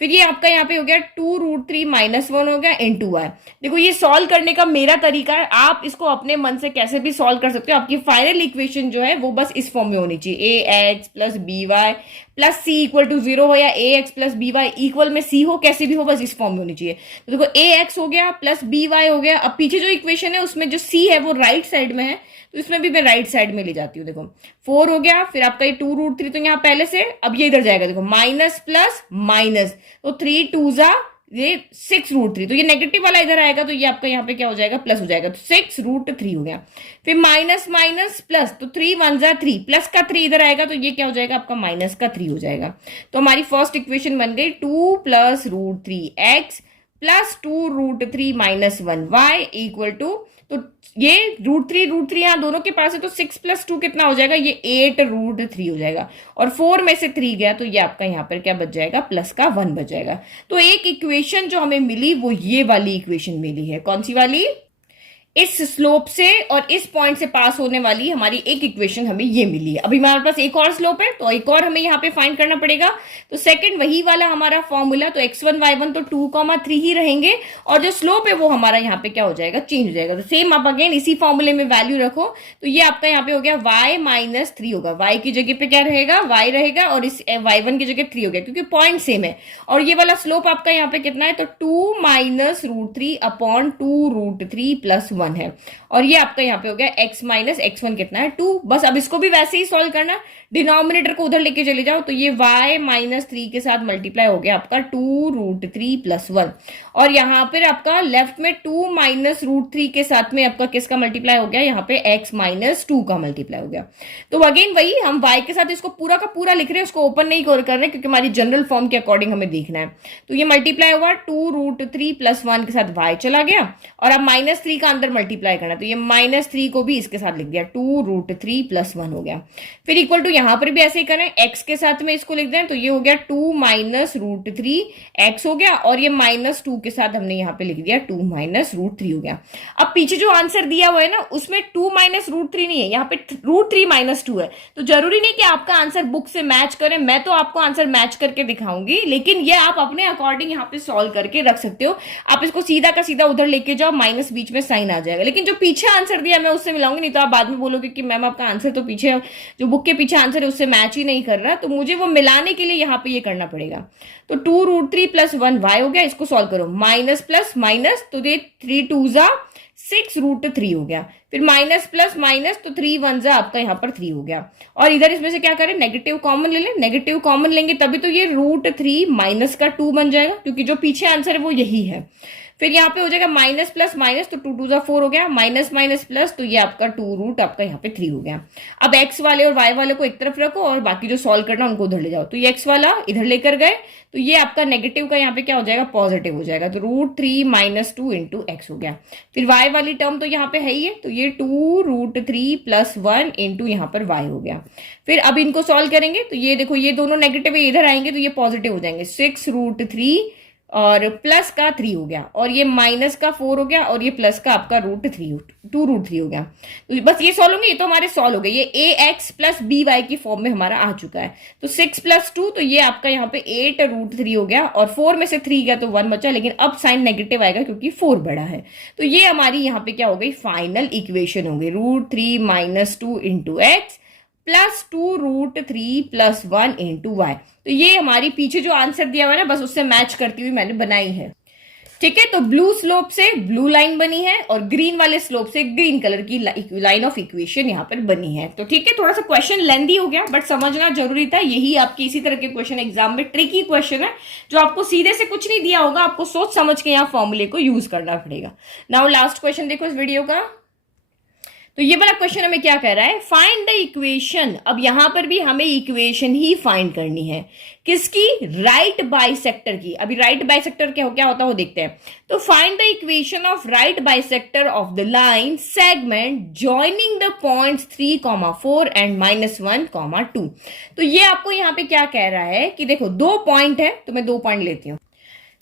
फिर ये आपका यहाँ पे हो गया 2 रूट 3 माइनस 1 हो गया इनटू y। देखो ये सॉल्व करने का मेरा तरीका है, आप इसको अपने मन से कैसे भी सॉल्व कर सकते हो। आपकी फाइनल इक्वेशन जो है वो बस इस फॉर्म में होनी चाहिए, ax plus by plus c equal to 0 हो या ax प्लस by इक्वल में c हो, कैसे भी हो बस इस फॉर्म में होनी चाहिए। तो देखो ax हो गया प्लस by हो गया। अब पीछे जो इक्वेशन है उसमें जो c है वो राइट साइड में है, तो इसमें भी मैं राइट साइड में ले जाती हूँ। देखो 4 हो गया, फिर आपका ये 2 रूट 3 तो यहाँ पहले से, अब ये इधर जाएगा, देखो माइनस प्लस माइनस, तो 3 2 जा ये 6 रूट 3, तो ये नेगेटिव वाला इधर आएगा तो ये आपका यहाँ पे क्या हो जाएगा, प्लस हो जाएगा, तो 6 रूट 3 हो गया। फिर माइनस माइनस प्लस, तो 3 1 जा 3, प्लस का 3 इधर आएगा तो ये क्या हो जाएगा आपका माइनस का 3 हो जाएगा। तो हमारी फर्स्ट इक्वेशन बन गई 2 plus root 3 x plus 2 root 3 minus 1 y equal to, तो ये रूट 3 यहाँ दोनों के पास है तो 6 प्लस 2 कितना हो जाएगा, ये 8 रूट 3 हो जाएगा। और 4 में से 3 गया तो ये आपका यहाँ पर क्या बच जाएगा, प्लस का 1 बच जाएगा। तो एक इक्वेशन जो हमें मिली वो ये वाली इक्वेशन मिली है। कौन सी वाली, इस स्लोप से और इस पॉइंट से पास होने वाली हमारी एक इक्वेशन हमें ये मिली है। अभी हमारे पास एक और स्लोप है तो एक और हमें यहाँ पे फाइंड करना पड़ेगा। तो सेकंड वही वाला हमारा फॉर्मूला, तो x1 y1 तो 2,3 ही रहेंगे और जो स्लोप है वो हमारा यहाँ पे क्या हो जाएगा, चेंज हो जाएगा। तो सेम आप अगेन इसी फॉर्मूले में वैल्यू रखो, तो ये आपका यहाँ पे हो गया y माइनस 3 होगा, y की जगह पे क्या रहेगा, y रहेगा और इस y1 की जगह 3 हो गया क्योंकि पॉइंट सेम है। और ये वाला स्लोप आपका यहाँ पे कितना है, तो 2 minus root 3 upon 2 root 3 plus 1 है। और ये आपका यहाँ पे हो गया x माइनस x1 कितना है, 2। बस अब इसको भी वैसे ही सॉल्व करना, डिनोमिनेटर को उधर लेके चले जाओ, तो ये y माइनस 3 के साथ मल्टीप्लाई हो गया आपका 2 रूट 3 प्लस 1। और यहाँ पर आपका लेफ्ट में 2 माइनस रूट 3 के साथ में आपका किसका मल्टीप्लाई हो गया, यहाँ पे x माइनस 2 का मल्टीप्लाई हो गया। तो अगेन वही हम y के साथ इसको पूरा का पूरा लिख रहे हैं, उसको ओपन नहीं कर रहे क्योंकि हमारी जनरल फॉर्म के अकॉर्डिंग हमें देखना है। तो ये मल्टीप्लाई हुआ 2 रूट 3 प्लस 1 के साथ y चला गया और अब माइनस 3 का अंदर मल्टीप्लाई करना, तो ये माइनस 3 को भी इसके साथ लिख दिया, 2 रूट 3 प्लस 1 हो गया। फिर इक्वल टू यहाँ पर भी ऐसे ही करें, x के साथ में इसको लिख दें, तो ये हो गया 2 माइनस रूट 3 x हो गया और ये माइनस 2 के साथ हमने यहाँ पे लिख दिया 2 माइनस रूट 3 हो गया। अब पीछे जो आंसर दिया हुआ है ना उसमें 2 माइनस रूट 3 नहीं है, यहाँ पे रूट 3 माइनस 2 है। तो जरूरी नहीं कि आपका आंसर बुक से मैच करे, मैं तो आपको आंसर मैच करके दिखाऊंगी, लेकिन ये आप अपने अकॉर्डिंग यहाँ पे सॉल्व करके रख सकते हो। आप इसको सीधा का सीधा उधर लेके जाओ, माइनस बीच में साइन आ जाएगा, लेकिन जो पीछे आंसर दिया मैं उससे मिलाऊंगी, नहीं तो आप बाद में बोलोगे कि मैम आपका आंसर तो पीछे जो बुक के पीछे आंसर है उससे मैच ही नहीं कर रहा, तो मुझे वो मिलाने के लिए यहाँ पे ये करना पड़ेगा। तो 2 रूट 3 प्लस 1 y हो गया, इसको सॉल्व करो, माइनस प्लस माइनस, तो ये 3 2 जा 6 रूट 3 हो गया। फिर माइनस प्लस माइनस, तो 3 1 जा आपका यहाँ पर 3 हो गया। और इधर इसमें से क्या करें, नेगेटिव कॉमन ले लें, नेगेटिव कॉमन लेंगे तभी तो ये रूट 3 माइनस का 2 बन जाएगा क्योंकि जो पीछे आंसर है वो यही है। फिर यहाँ पे हो जाएगा माइनस प्लस माइनस, तो 2 2 जा 4 हो गया, माइनस माइनस प्लस, तो ये आपका 2 रूट आपका यहाँ पे 3 हो गया। अब x वाले और y वाले को एक तरफ रखो और बाकी जो सॉल्व करना उनको उधर ले जाओ। तो ये x वाला इधर लेकर गए तो ये आपका नेगेटिव का यहाँ पे क्या हो जाएगा, पॉजिटिव हो जाएगा, तो रूट 3 माइनस 2 इंटू एक्स हो गया। फिर y वाली टर्म तो यहाँ पे है ही है, तो ये 2 रूट 3 प्लस 1 इंटू यहाँ पर y हो गया। फिर अब इनको सॉल्व करेंगे तो ये देखो ये दोनों नेगेटिव इधर आएंगे तो ये पॉजिटिव हो जाएंगे, 6 रूट 3 और प्लस का 3 हो गया, और ये माइनस का 4 हो गया, और ये प्लस का आपका √3 2√3 हो गया। तो बस ये सॉल्व होंगे, ये तो हमारे सॉल्व हो गए। ये ax प्लस by की फॉर्म में हमारा आ चुका है। तो 6 + 2, तो ये आपका यहाँ पे 8√3 हो गया, और 4 में से 3 गया तो 1 बचा, लेकिन अब साइन नेगेटिव आएगा क्योंकि 4 बड़ा है। तो ये हमारी यहाँ पे क्या हो गई, फाइनल इक्वेशन हो गई, √3 - 2 × x प्लस 2√3 + 1 × y। तो ये हमारी पीछे जो आंसर दिया हुआ है ना, बस उससे मैच करती हुई मैंने बनाई है। ठीक है, तो ब्लू स्लोप से ब्लू लाइन बनी है, और ग्रीन वाले स्लोप से ग्रीन कलर की लाइन ऑफ इक्वेशन यहाँ पर बनी है। तो ठीक है, थोड़ा सा क्वेश्चन लेंदी हो गया, बट समझना जरूरी था। यही आपकी इसी तरह के क्वेश्चन एग्जाम में ट्रिकी क्वेश्चन है, जो आपको सीधे से कुछ नहीं दिया होगा, आपको सोच समझ के यहाँ फॉर्मूले को यूज करना पड़ेगा। नाउ लास्ट क्वेश्चन देखो इस वीडियो का। तो ये वाला क्वेश्चन हमें क्या कह रहा है, फाइंड द इक्वेशन। अब यहां पर भी हमें इक्वेशन ही फाइंड करनी है, किसकी, राइट बाइसेक्टर की। अभी राइट बाइसेक्टर क्या होता है वो देखते हैं। तो find the equation of right bisector of the line segment joining the points 3,4 and -1,2। तो ये आपको यहाँ पे क्या कह रहा है कि देखो 2 पॉइंट है, तो मैं 2 पॉइंट लेती हूँ।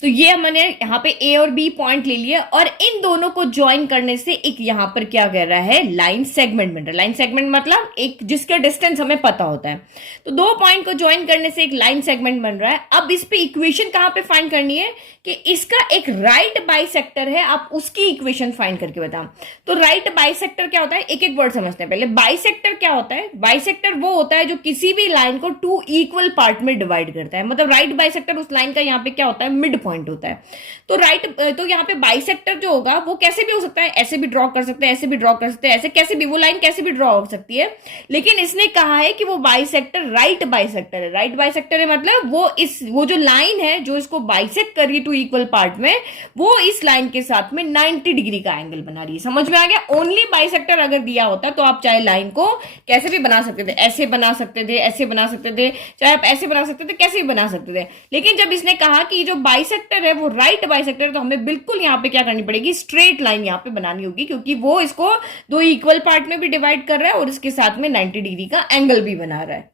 तो ये हमने यहाँ पे ए और बी पॉइंट ले लिया, और इन दोनों को ज्वाइन करने से एक यहाँ पर क्या कह रहा है, लाइन सेगमेंट बन रहा है। लाइन सेगमेंट मतलब एक जिसका डिस्टेंस हमें पता होता है। तो 2 पॉइंट को ज्वाइन करने से एक लाइन सेगमेंट बन रहा है। अब इस पे इक्वेशन कहां पे फाइंड करनी है कि इसका एक राइट बाइसेक्टर है, आप उसकी इक्वेशन फाइंड करके बताओ। तो राइट बाइसेक्टर क्या होता है, एक एक वर्ड समझते हैं पहले। बाइसेक्टर क्या होता है, बाइसेक्टर वो होता है जो किसी भी लाइन को 2 इक्वल पार्ट में डिवाइड करता है। मतलब राइट बाइसेक्टर उस लाइन का यहाँ पे क्या होता है, मिड पॉइंट होता है। तो यहाँ पे बाइसेक्टर जो होगा वो कैसे भी हो सकता है, ऐसे भी ड्रॉ कर सकते हैं, ऐसे भी ड्रॉ कर सकते हैं, ऐसे कैसे भी, वो लाइन कैसे भी ड्रॉ हो सकती है। लेकिन इसने कहा है कि वो बाइसेक्टर राइट बाइसेक्टर है। राइट बाइसेक्टर है मतलब वो जो लाइन है जो इसको बाइसेक्ट कर रही है 2 इक्वल पार्ट में, वो इस लाइन के साथ में 90 डिग्री का एंगल बना रही है। समझ में आ गया। ओनली बाइसेक्टर अगर दिया होता तो आप चाहे लाइन को कैसे भी बना सकते थे, ऐसे बना सकते थे, ऐसे बना सकते थे, चाहे आप ऐसे बना सकते थे, कैसे भी बना सकते थे। लेकिन जब इसने कहा कि जो बाइसेक्टर है वो राइट बाइसेक्टर, तो हमें बिल्कुल यहाँ पे क्या करनी पड़ेगी, स्ट्रेट लाइन यहाँ पे बनानी होगी, क्योंकि वो इसको 2 इक्वल पार्ट में भी डिवाइड कर रहा है और इसके साथ में 90 डिग्री का एंगल भी बना रहा है।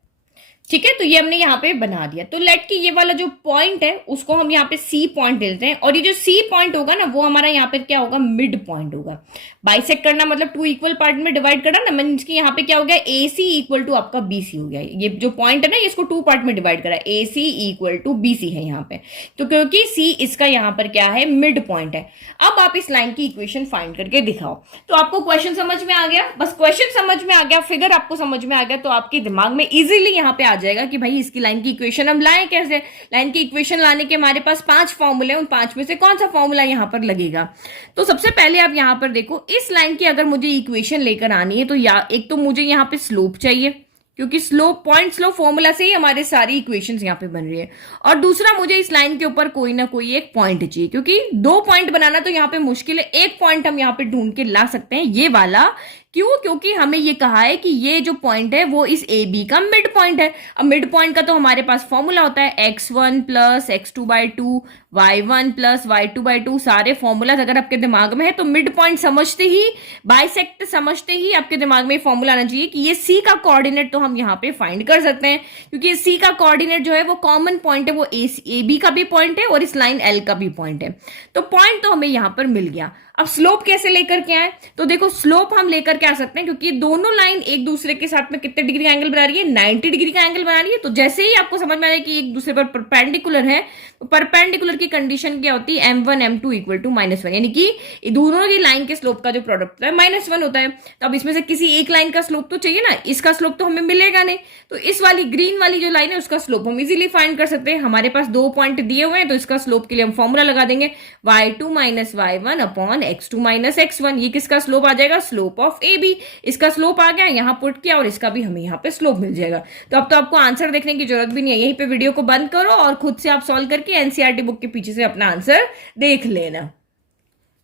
ठीक है, तो ये हमने यहाँ पे बना दिया। तो लेट की ये वाला जो पॉइंट है उसको हम यहाँ पे सी पॉइंट देते हैं, और ये जो सी पॉइंट होगा ना वो हमारा यहाँ पे क्या होगा, मिड पॉइंट होगा। बाइसेक्ट करना मतलब 2 इक्वल पार्ट में डिवाइड करना ना, मींस कि यहाँ पे क्या हो गया, ए सी इक्वल टू आपका बी सी हो गया। ये जो पॉइंट है ना, इसको 2 पार्ट में डिवाइड करा, ए सी इक्वल टू बी सी है यहाँ पे। तो क्योंकि सी इसका यहाँ पर क्या है, मिड पॉइंट है। अब आप इस लाइन की इक्वेशन फाइंड करके दिखाओ। तो आपको क्वेश्चन समझ में आ गया, बस क्वेश्चन समझ में आ गया, फिगर आपको समझ में आ गया, तो आपके दिमाग में इजीली यहाँ पे आ जाएगा कि भाई इसकी लाइन की इक्वेशन हम लाएं कैसे। लाइन की इक्वेशन लाने के हमारे पास 5 फॉर्मूले, उन 5 में से कौन सा फॉर्मूला यहाँ पर लगेगा। तो सबसे पहले आप यहाँ पर देखो, इस लाइन की अगर मुझे इक्वेशन लेकर आनी है तो एक तो मुझे यहाँ पे स्लोप चाहिए, क्योंकि स्लोप पॉइंट स्लोप फॉर्मूला से ही हमारे सारी इक्वेशंस यहाँ पे बन रही है। और दूसरा, मुझे इस लाइन के ऊपर कोई ना कोई एक पॉइंट चाहिए, क्योंकि 2 पॉइंट बनाना तो यहाँ पे मुश्किल है, एक पॉइंट हम यहाँ पे ढूंढ के ला सकते हैं, ये वाला। क्यों, क्योंकि हमें ये कहा है कि ये जो पॉइंट है वो इस ए बी का मिड पॉइंट है। अब मिड पॉइंट का तो हमारे पास फॉर्मूला होता है x1 + x2/2 y1 + y2/2। सारे फॉर्मूलाज अगर आपके दिमाग में है तो मिड पॉइंट समझते ही, बाइसेक्ट समझते ही आपके दिमाग में फॉर्मूला आना चाहिए कि ये सी का कोऑर्डिनेट तो हम यहाँ पे फाइंड कर सकते हैं, क्योंकि सी का कोऑर्डिनेट जो है वो कॉमन पॉइंट है, वो ए बी का भी पॉइंट है और इस लाइन एल का भी पॉइंट है। तो पॉइंट तो हमें यहाँ पर मिल गया। अब स्लोप कैसे लेकर के आए, तो देखो स्लोप हम लेकर के आ सकते हैं, क्योंकि दोनों लाइन एक दूसरे के साथ में कितने डिग्री का एंगल बना रही है, 90 डिग्री का एंगल बना रही है। तो जैसे ही आपको समझ में आ जाए कि एक दूसरे पर परपेंडिकुलर है, तो परपेंडिकुलर की कंडीशन क्या होती है, m1 m2 = -1, यानी कि दोनों की लाइन के स्लोप का जो प्रोडक्ट होता है -1 होता है। तो अब इसमें से किसी एक लाइन का स्लोप तो चाहिए ना, इसका स्लोप तो हमें मिलेगा नहीं, तो इस वाली ग्रीन वाली जो लाइन है उसका स्लोप हम इजीली फाइंड कर सकते हैं। हमारे पास 2 पॉइंट दिए हुए हैं, तो इसका स्लोप के लिए हम फॉर्मूला लगा देंगे, y2 - y1 / x2 - x1। ये किसका स्लोप आ जाएगा, स्लोप ऑफ ए बी। इसका स्लोप आ गया, यहां पुट किया, और इसका भी हमें यहाँ पे स्लोप मिल जाएगा। तो अब तो आपको आंसर देखने की जरूरत भी नहीं है, यहीं पे वीडियो को बंद करो और खुद से आप सॉल्व करके एनसीईआरटी बुक के पीछे से अपना आंसर देख लेना।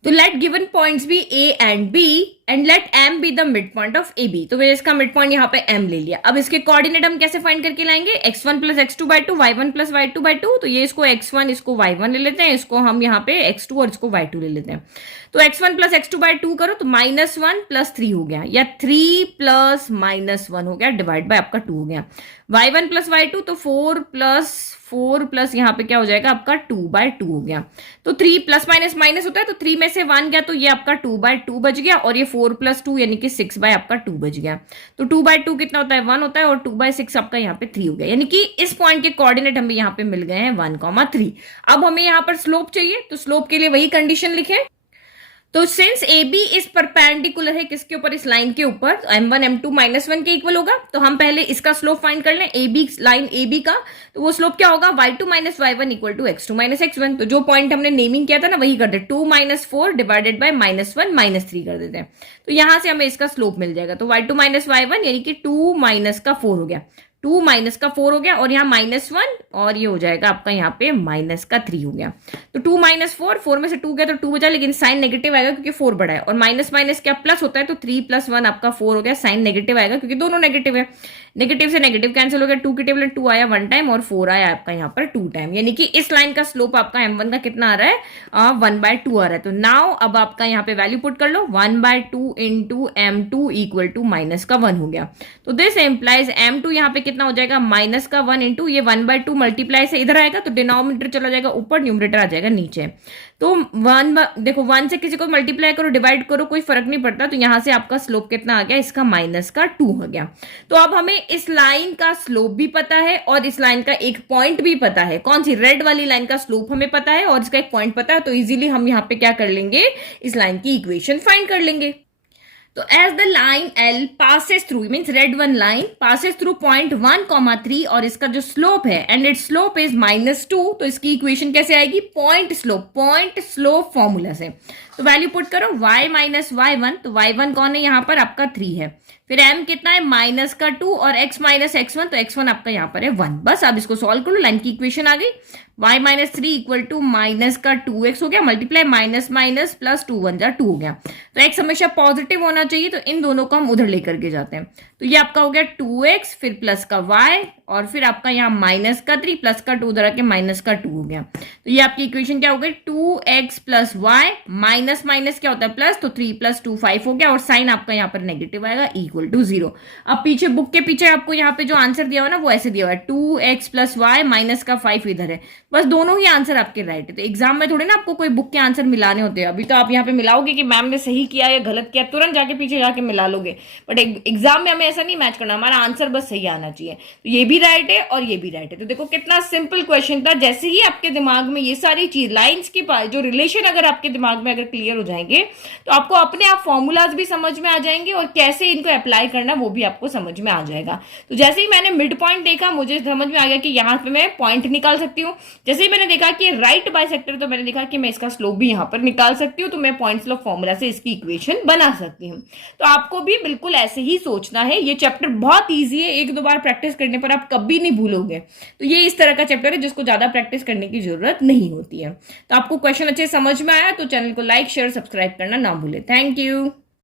तो let given points B A and B and let M be the mid point of A B. तो मैंने इसका मिड पॉइंट यहाँ पे एम ले लिया। अब इसके कोऑर्डिनेट हम कैसे फाइंड करके लाएंगे, x1 + x2/2 y1 + y2/2। तो ये इसको x1 इसको y1 ले लेते हैं, इसको हम यहाँ पे x2 और इसको y2 ले लेते हैं। तो x1 + x2/2 करो तो -1 + 3 हो गया, या 3 + -1 हो गया, डिवाइड बाय आपका 2 हो गया। y1 प्लस y2 तो 4 प्लस यहाँ पे क्या हो जाएगा आपका 2/2 हो गया। तो 3 प्लस माइनस माइनस होता है, तो 3 में से 1 गया तो ये आपका 2/2 बच गया, और ये 4+2 यानी कि 6/2 बच गया। तो 2/2 कितना होता है 1 होता है, और 2/6 आपका यहाँ पे 3 हो गया, यानी कि इस पॉइंट के कोऑर्डिनेट हमें यहाँ पे मिल गए हैं 1,3। अब हमें यहाँ पर स्लोप चाहिए, तो स्लोप के लिए वही कंडीशन लिखे। तो सिंस ए बी इस परपेंडिकुलर है किसके ऊपर, इस लाइन के ऊपर, तो m1 m2 -1 के इक्वल होगा। तो हम पहले इसका स्लोप फाइंड कर लें, A B line A B का। तो वो स्लोप क्या होगा, y2 - y1 = x2 - x1। तो जो पॉइंट हमने नेमिंग किया था ना वही कर दे, 2 - 4 डिवाइडेड बाय -1 - 3 कर देते हैं। तो यहां से हमें इसका स्लोप मिल जाएगा। तो y2 - y1 यानी कि 2 - 4 हो गया, 2 - 4 हो गया, और यहाँ -1, और ये हो जाएगा आपका यहाँ पे -3 हो गया। तो 2 - 4, 4 में से 2 गया तो 2 बचा, लेकिन साइन नेगेटिव आएगा क्योंकि 4 बड़ा है, और माइनस माइनस क्या प्लस होता है, तो 3 + 1 आपका 4 हो गया, साइन नेगेटिव आएगा क्योंकि दोनों नेगेटिव है, नेगेटिव से नेगेटिव कैंसिल हो गया, 2 की टेबल 2 आया 1 टाइम, और 4 आया आपका यहाँ पर 2 टाइम, यानी कि इस लाइन का स्लोप आपका m1 का कितना आ रहा है 1/2 आ रहा है। तो नाउ अब आपका यहाँ पे वैल्यू पुट कर लो, 1/2 इंटू m2 = -1 हो गया। तो दिस एम्प्लाइज m2 यहाँ पे कितना हो जाएगा -1 इंटू ये 1/2 मल्टीप्लाई से इधर आएगा, तो डिनोमिनेटर चला जाएगा ऊपर, न्यूमरेटर आ जाएगा नीचे। तो 1 देखो 1 से किसी को मल्टीप्लाई करो डिवाइड करो कोई फर्क नहीं पड़ता, तो यहां से आपका स्लोप कितना आ गया, इसका -2 हो गया। तो अब हमें इस लाइन का स्लोप भी पता है और इस लाइन का एक पॉइंट भी पता है, कौन सी, रेड वाली लाइन का स्लोप हमें पता है और इसका एक पॉइंट पता है। तो इजीली हम यहाँ पे क्या कर लेंगे, इस लाइन की इक्वेशन फाइंड कर लेंगे। तो as the line L passes through, means red one line passes through point 1,3, और इसका जो स्लोप है एंड इट स्लोप इज -2, तो इसकी इक्वेशन कैसे आएगी, पॉइंट स्लोप फॉर्मूला से। तो वैल्यू पुट करो y - y1, तो y1 कौन है यहाँ पर आपका 3 है, फिर m कितना है -2, और x - x1, तो x1 आपका यहाँ पर है 1। बस अब इसको सॉल्व कर लो, लाइन की इक्वेशन आ गई, y - 3 = -2x हो गया, मल्टीप्लाई माइनस प्लस 2 1 जा 2 हो गया। तो x हमेशा पॉजिटिव होना चाहिए, तो इन दोनों को हम उधर लेकर के जाते हैं। तो ये आपका हो गया 2x, फिर प्लस का y, और फिर आपका यहाँ -3 प्लस का 2 उधर आके -2 हो गया। तो ये आपकी इक्वेशन क्या हो गई, 2x + y माइनस माइनस क्या होता है प्लस, तो 3 + 2 5 हो गया, और साइन आपका यहाँ पर नेगेटिव आएगा = 0। अब पीछे बुक के पीछे आपको यहाँ पे जो आंसर दिया हुआ ना वो ऐसे दिया हुआ है, 2x + y माइनस का 5 इधर है, बस दोनों ही आंसर आपके राइट है। तो एग्जाम में थोड़े ना आपको कोई बुक के आंसर मिलाने होते हैं, अभी तो आप यहाँ पे मिलाओगे कि मैम ने सही किया या गलत किया, तुरंत जाके पीछे जाके मिला लोगे, बट एग्जाम में हमें ऐसा नहीं मैच करना, हमारा आंसर बस सही आना चाहिए। तो ये भी राइट है और ये भी राइट है। तो देखो कितना सिंपल क्वेश्चन था, जैसे ही आपके दिमाग में ये सारी चीज लाइंस की जो रिलेशन अगर आपके दिमाग में अगर क्लियर हो जाएंगे तो आपको अपने आप फॉर्मूलाज भी समझ में आ जाएंगे, और कैसे इनको अप्लाई करना वो भी आपको समझ में आ जाएगा। तो जैसे ही मैंने मिड पॉइंट देखा मुझे समझ में आ गया कि यहाँ पे मैं पॉइंट निकाल सकती हूँ। जैसे ही मैंने देखा कि राइट बाइसेक्टर, तो मैंने देखा कि मैं इसका स्लोप भी यहाँ पर निकाल सकती हूँ, तो मैं पॉइंट स्लोप फॉर्मूला से इसकी इक्वेशन बना सकती हूँ। तो आपको भी बिल्कुल ऐसे ही सोचना है। ये चैप्टर बहुत ईजी है, 1-2 बार प्रैक्टिस करने पर आप कभी नहीं भूलोगे। तो ये इस तरह का चैप्टर है जिसको ज्यादा प्रैक्टिस करने की जरूरत नहीं होती है। तो आपको क्वेश्चन अच्छे समझ में आया तो चैनल को लाइक शेयर सब्सक्राइब करना ना भूले। Thank you.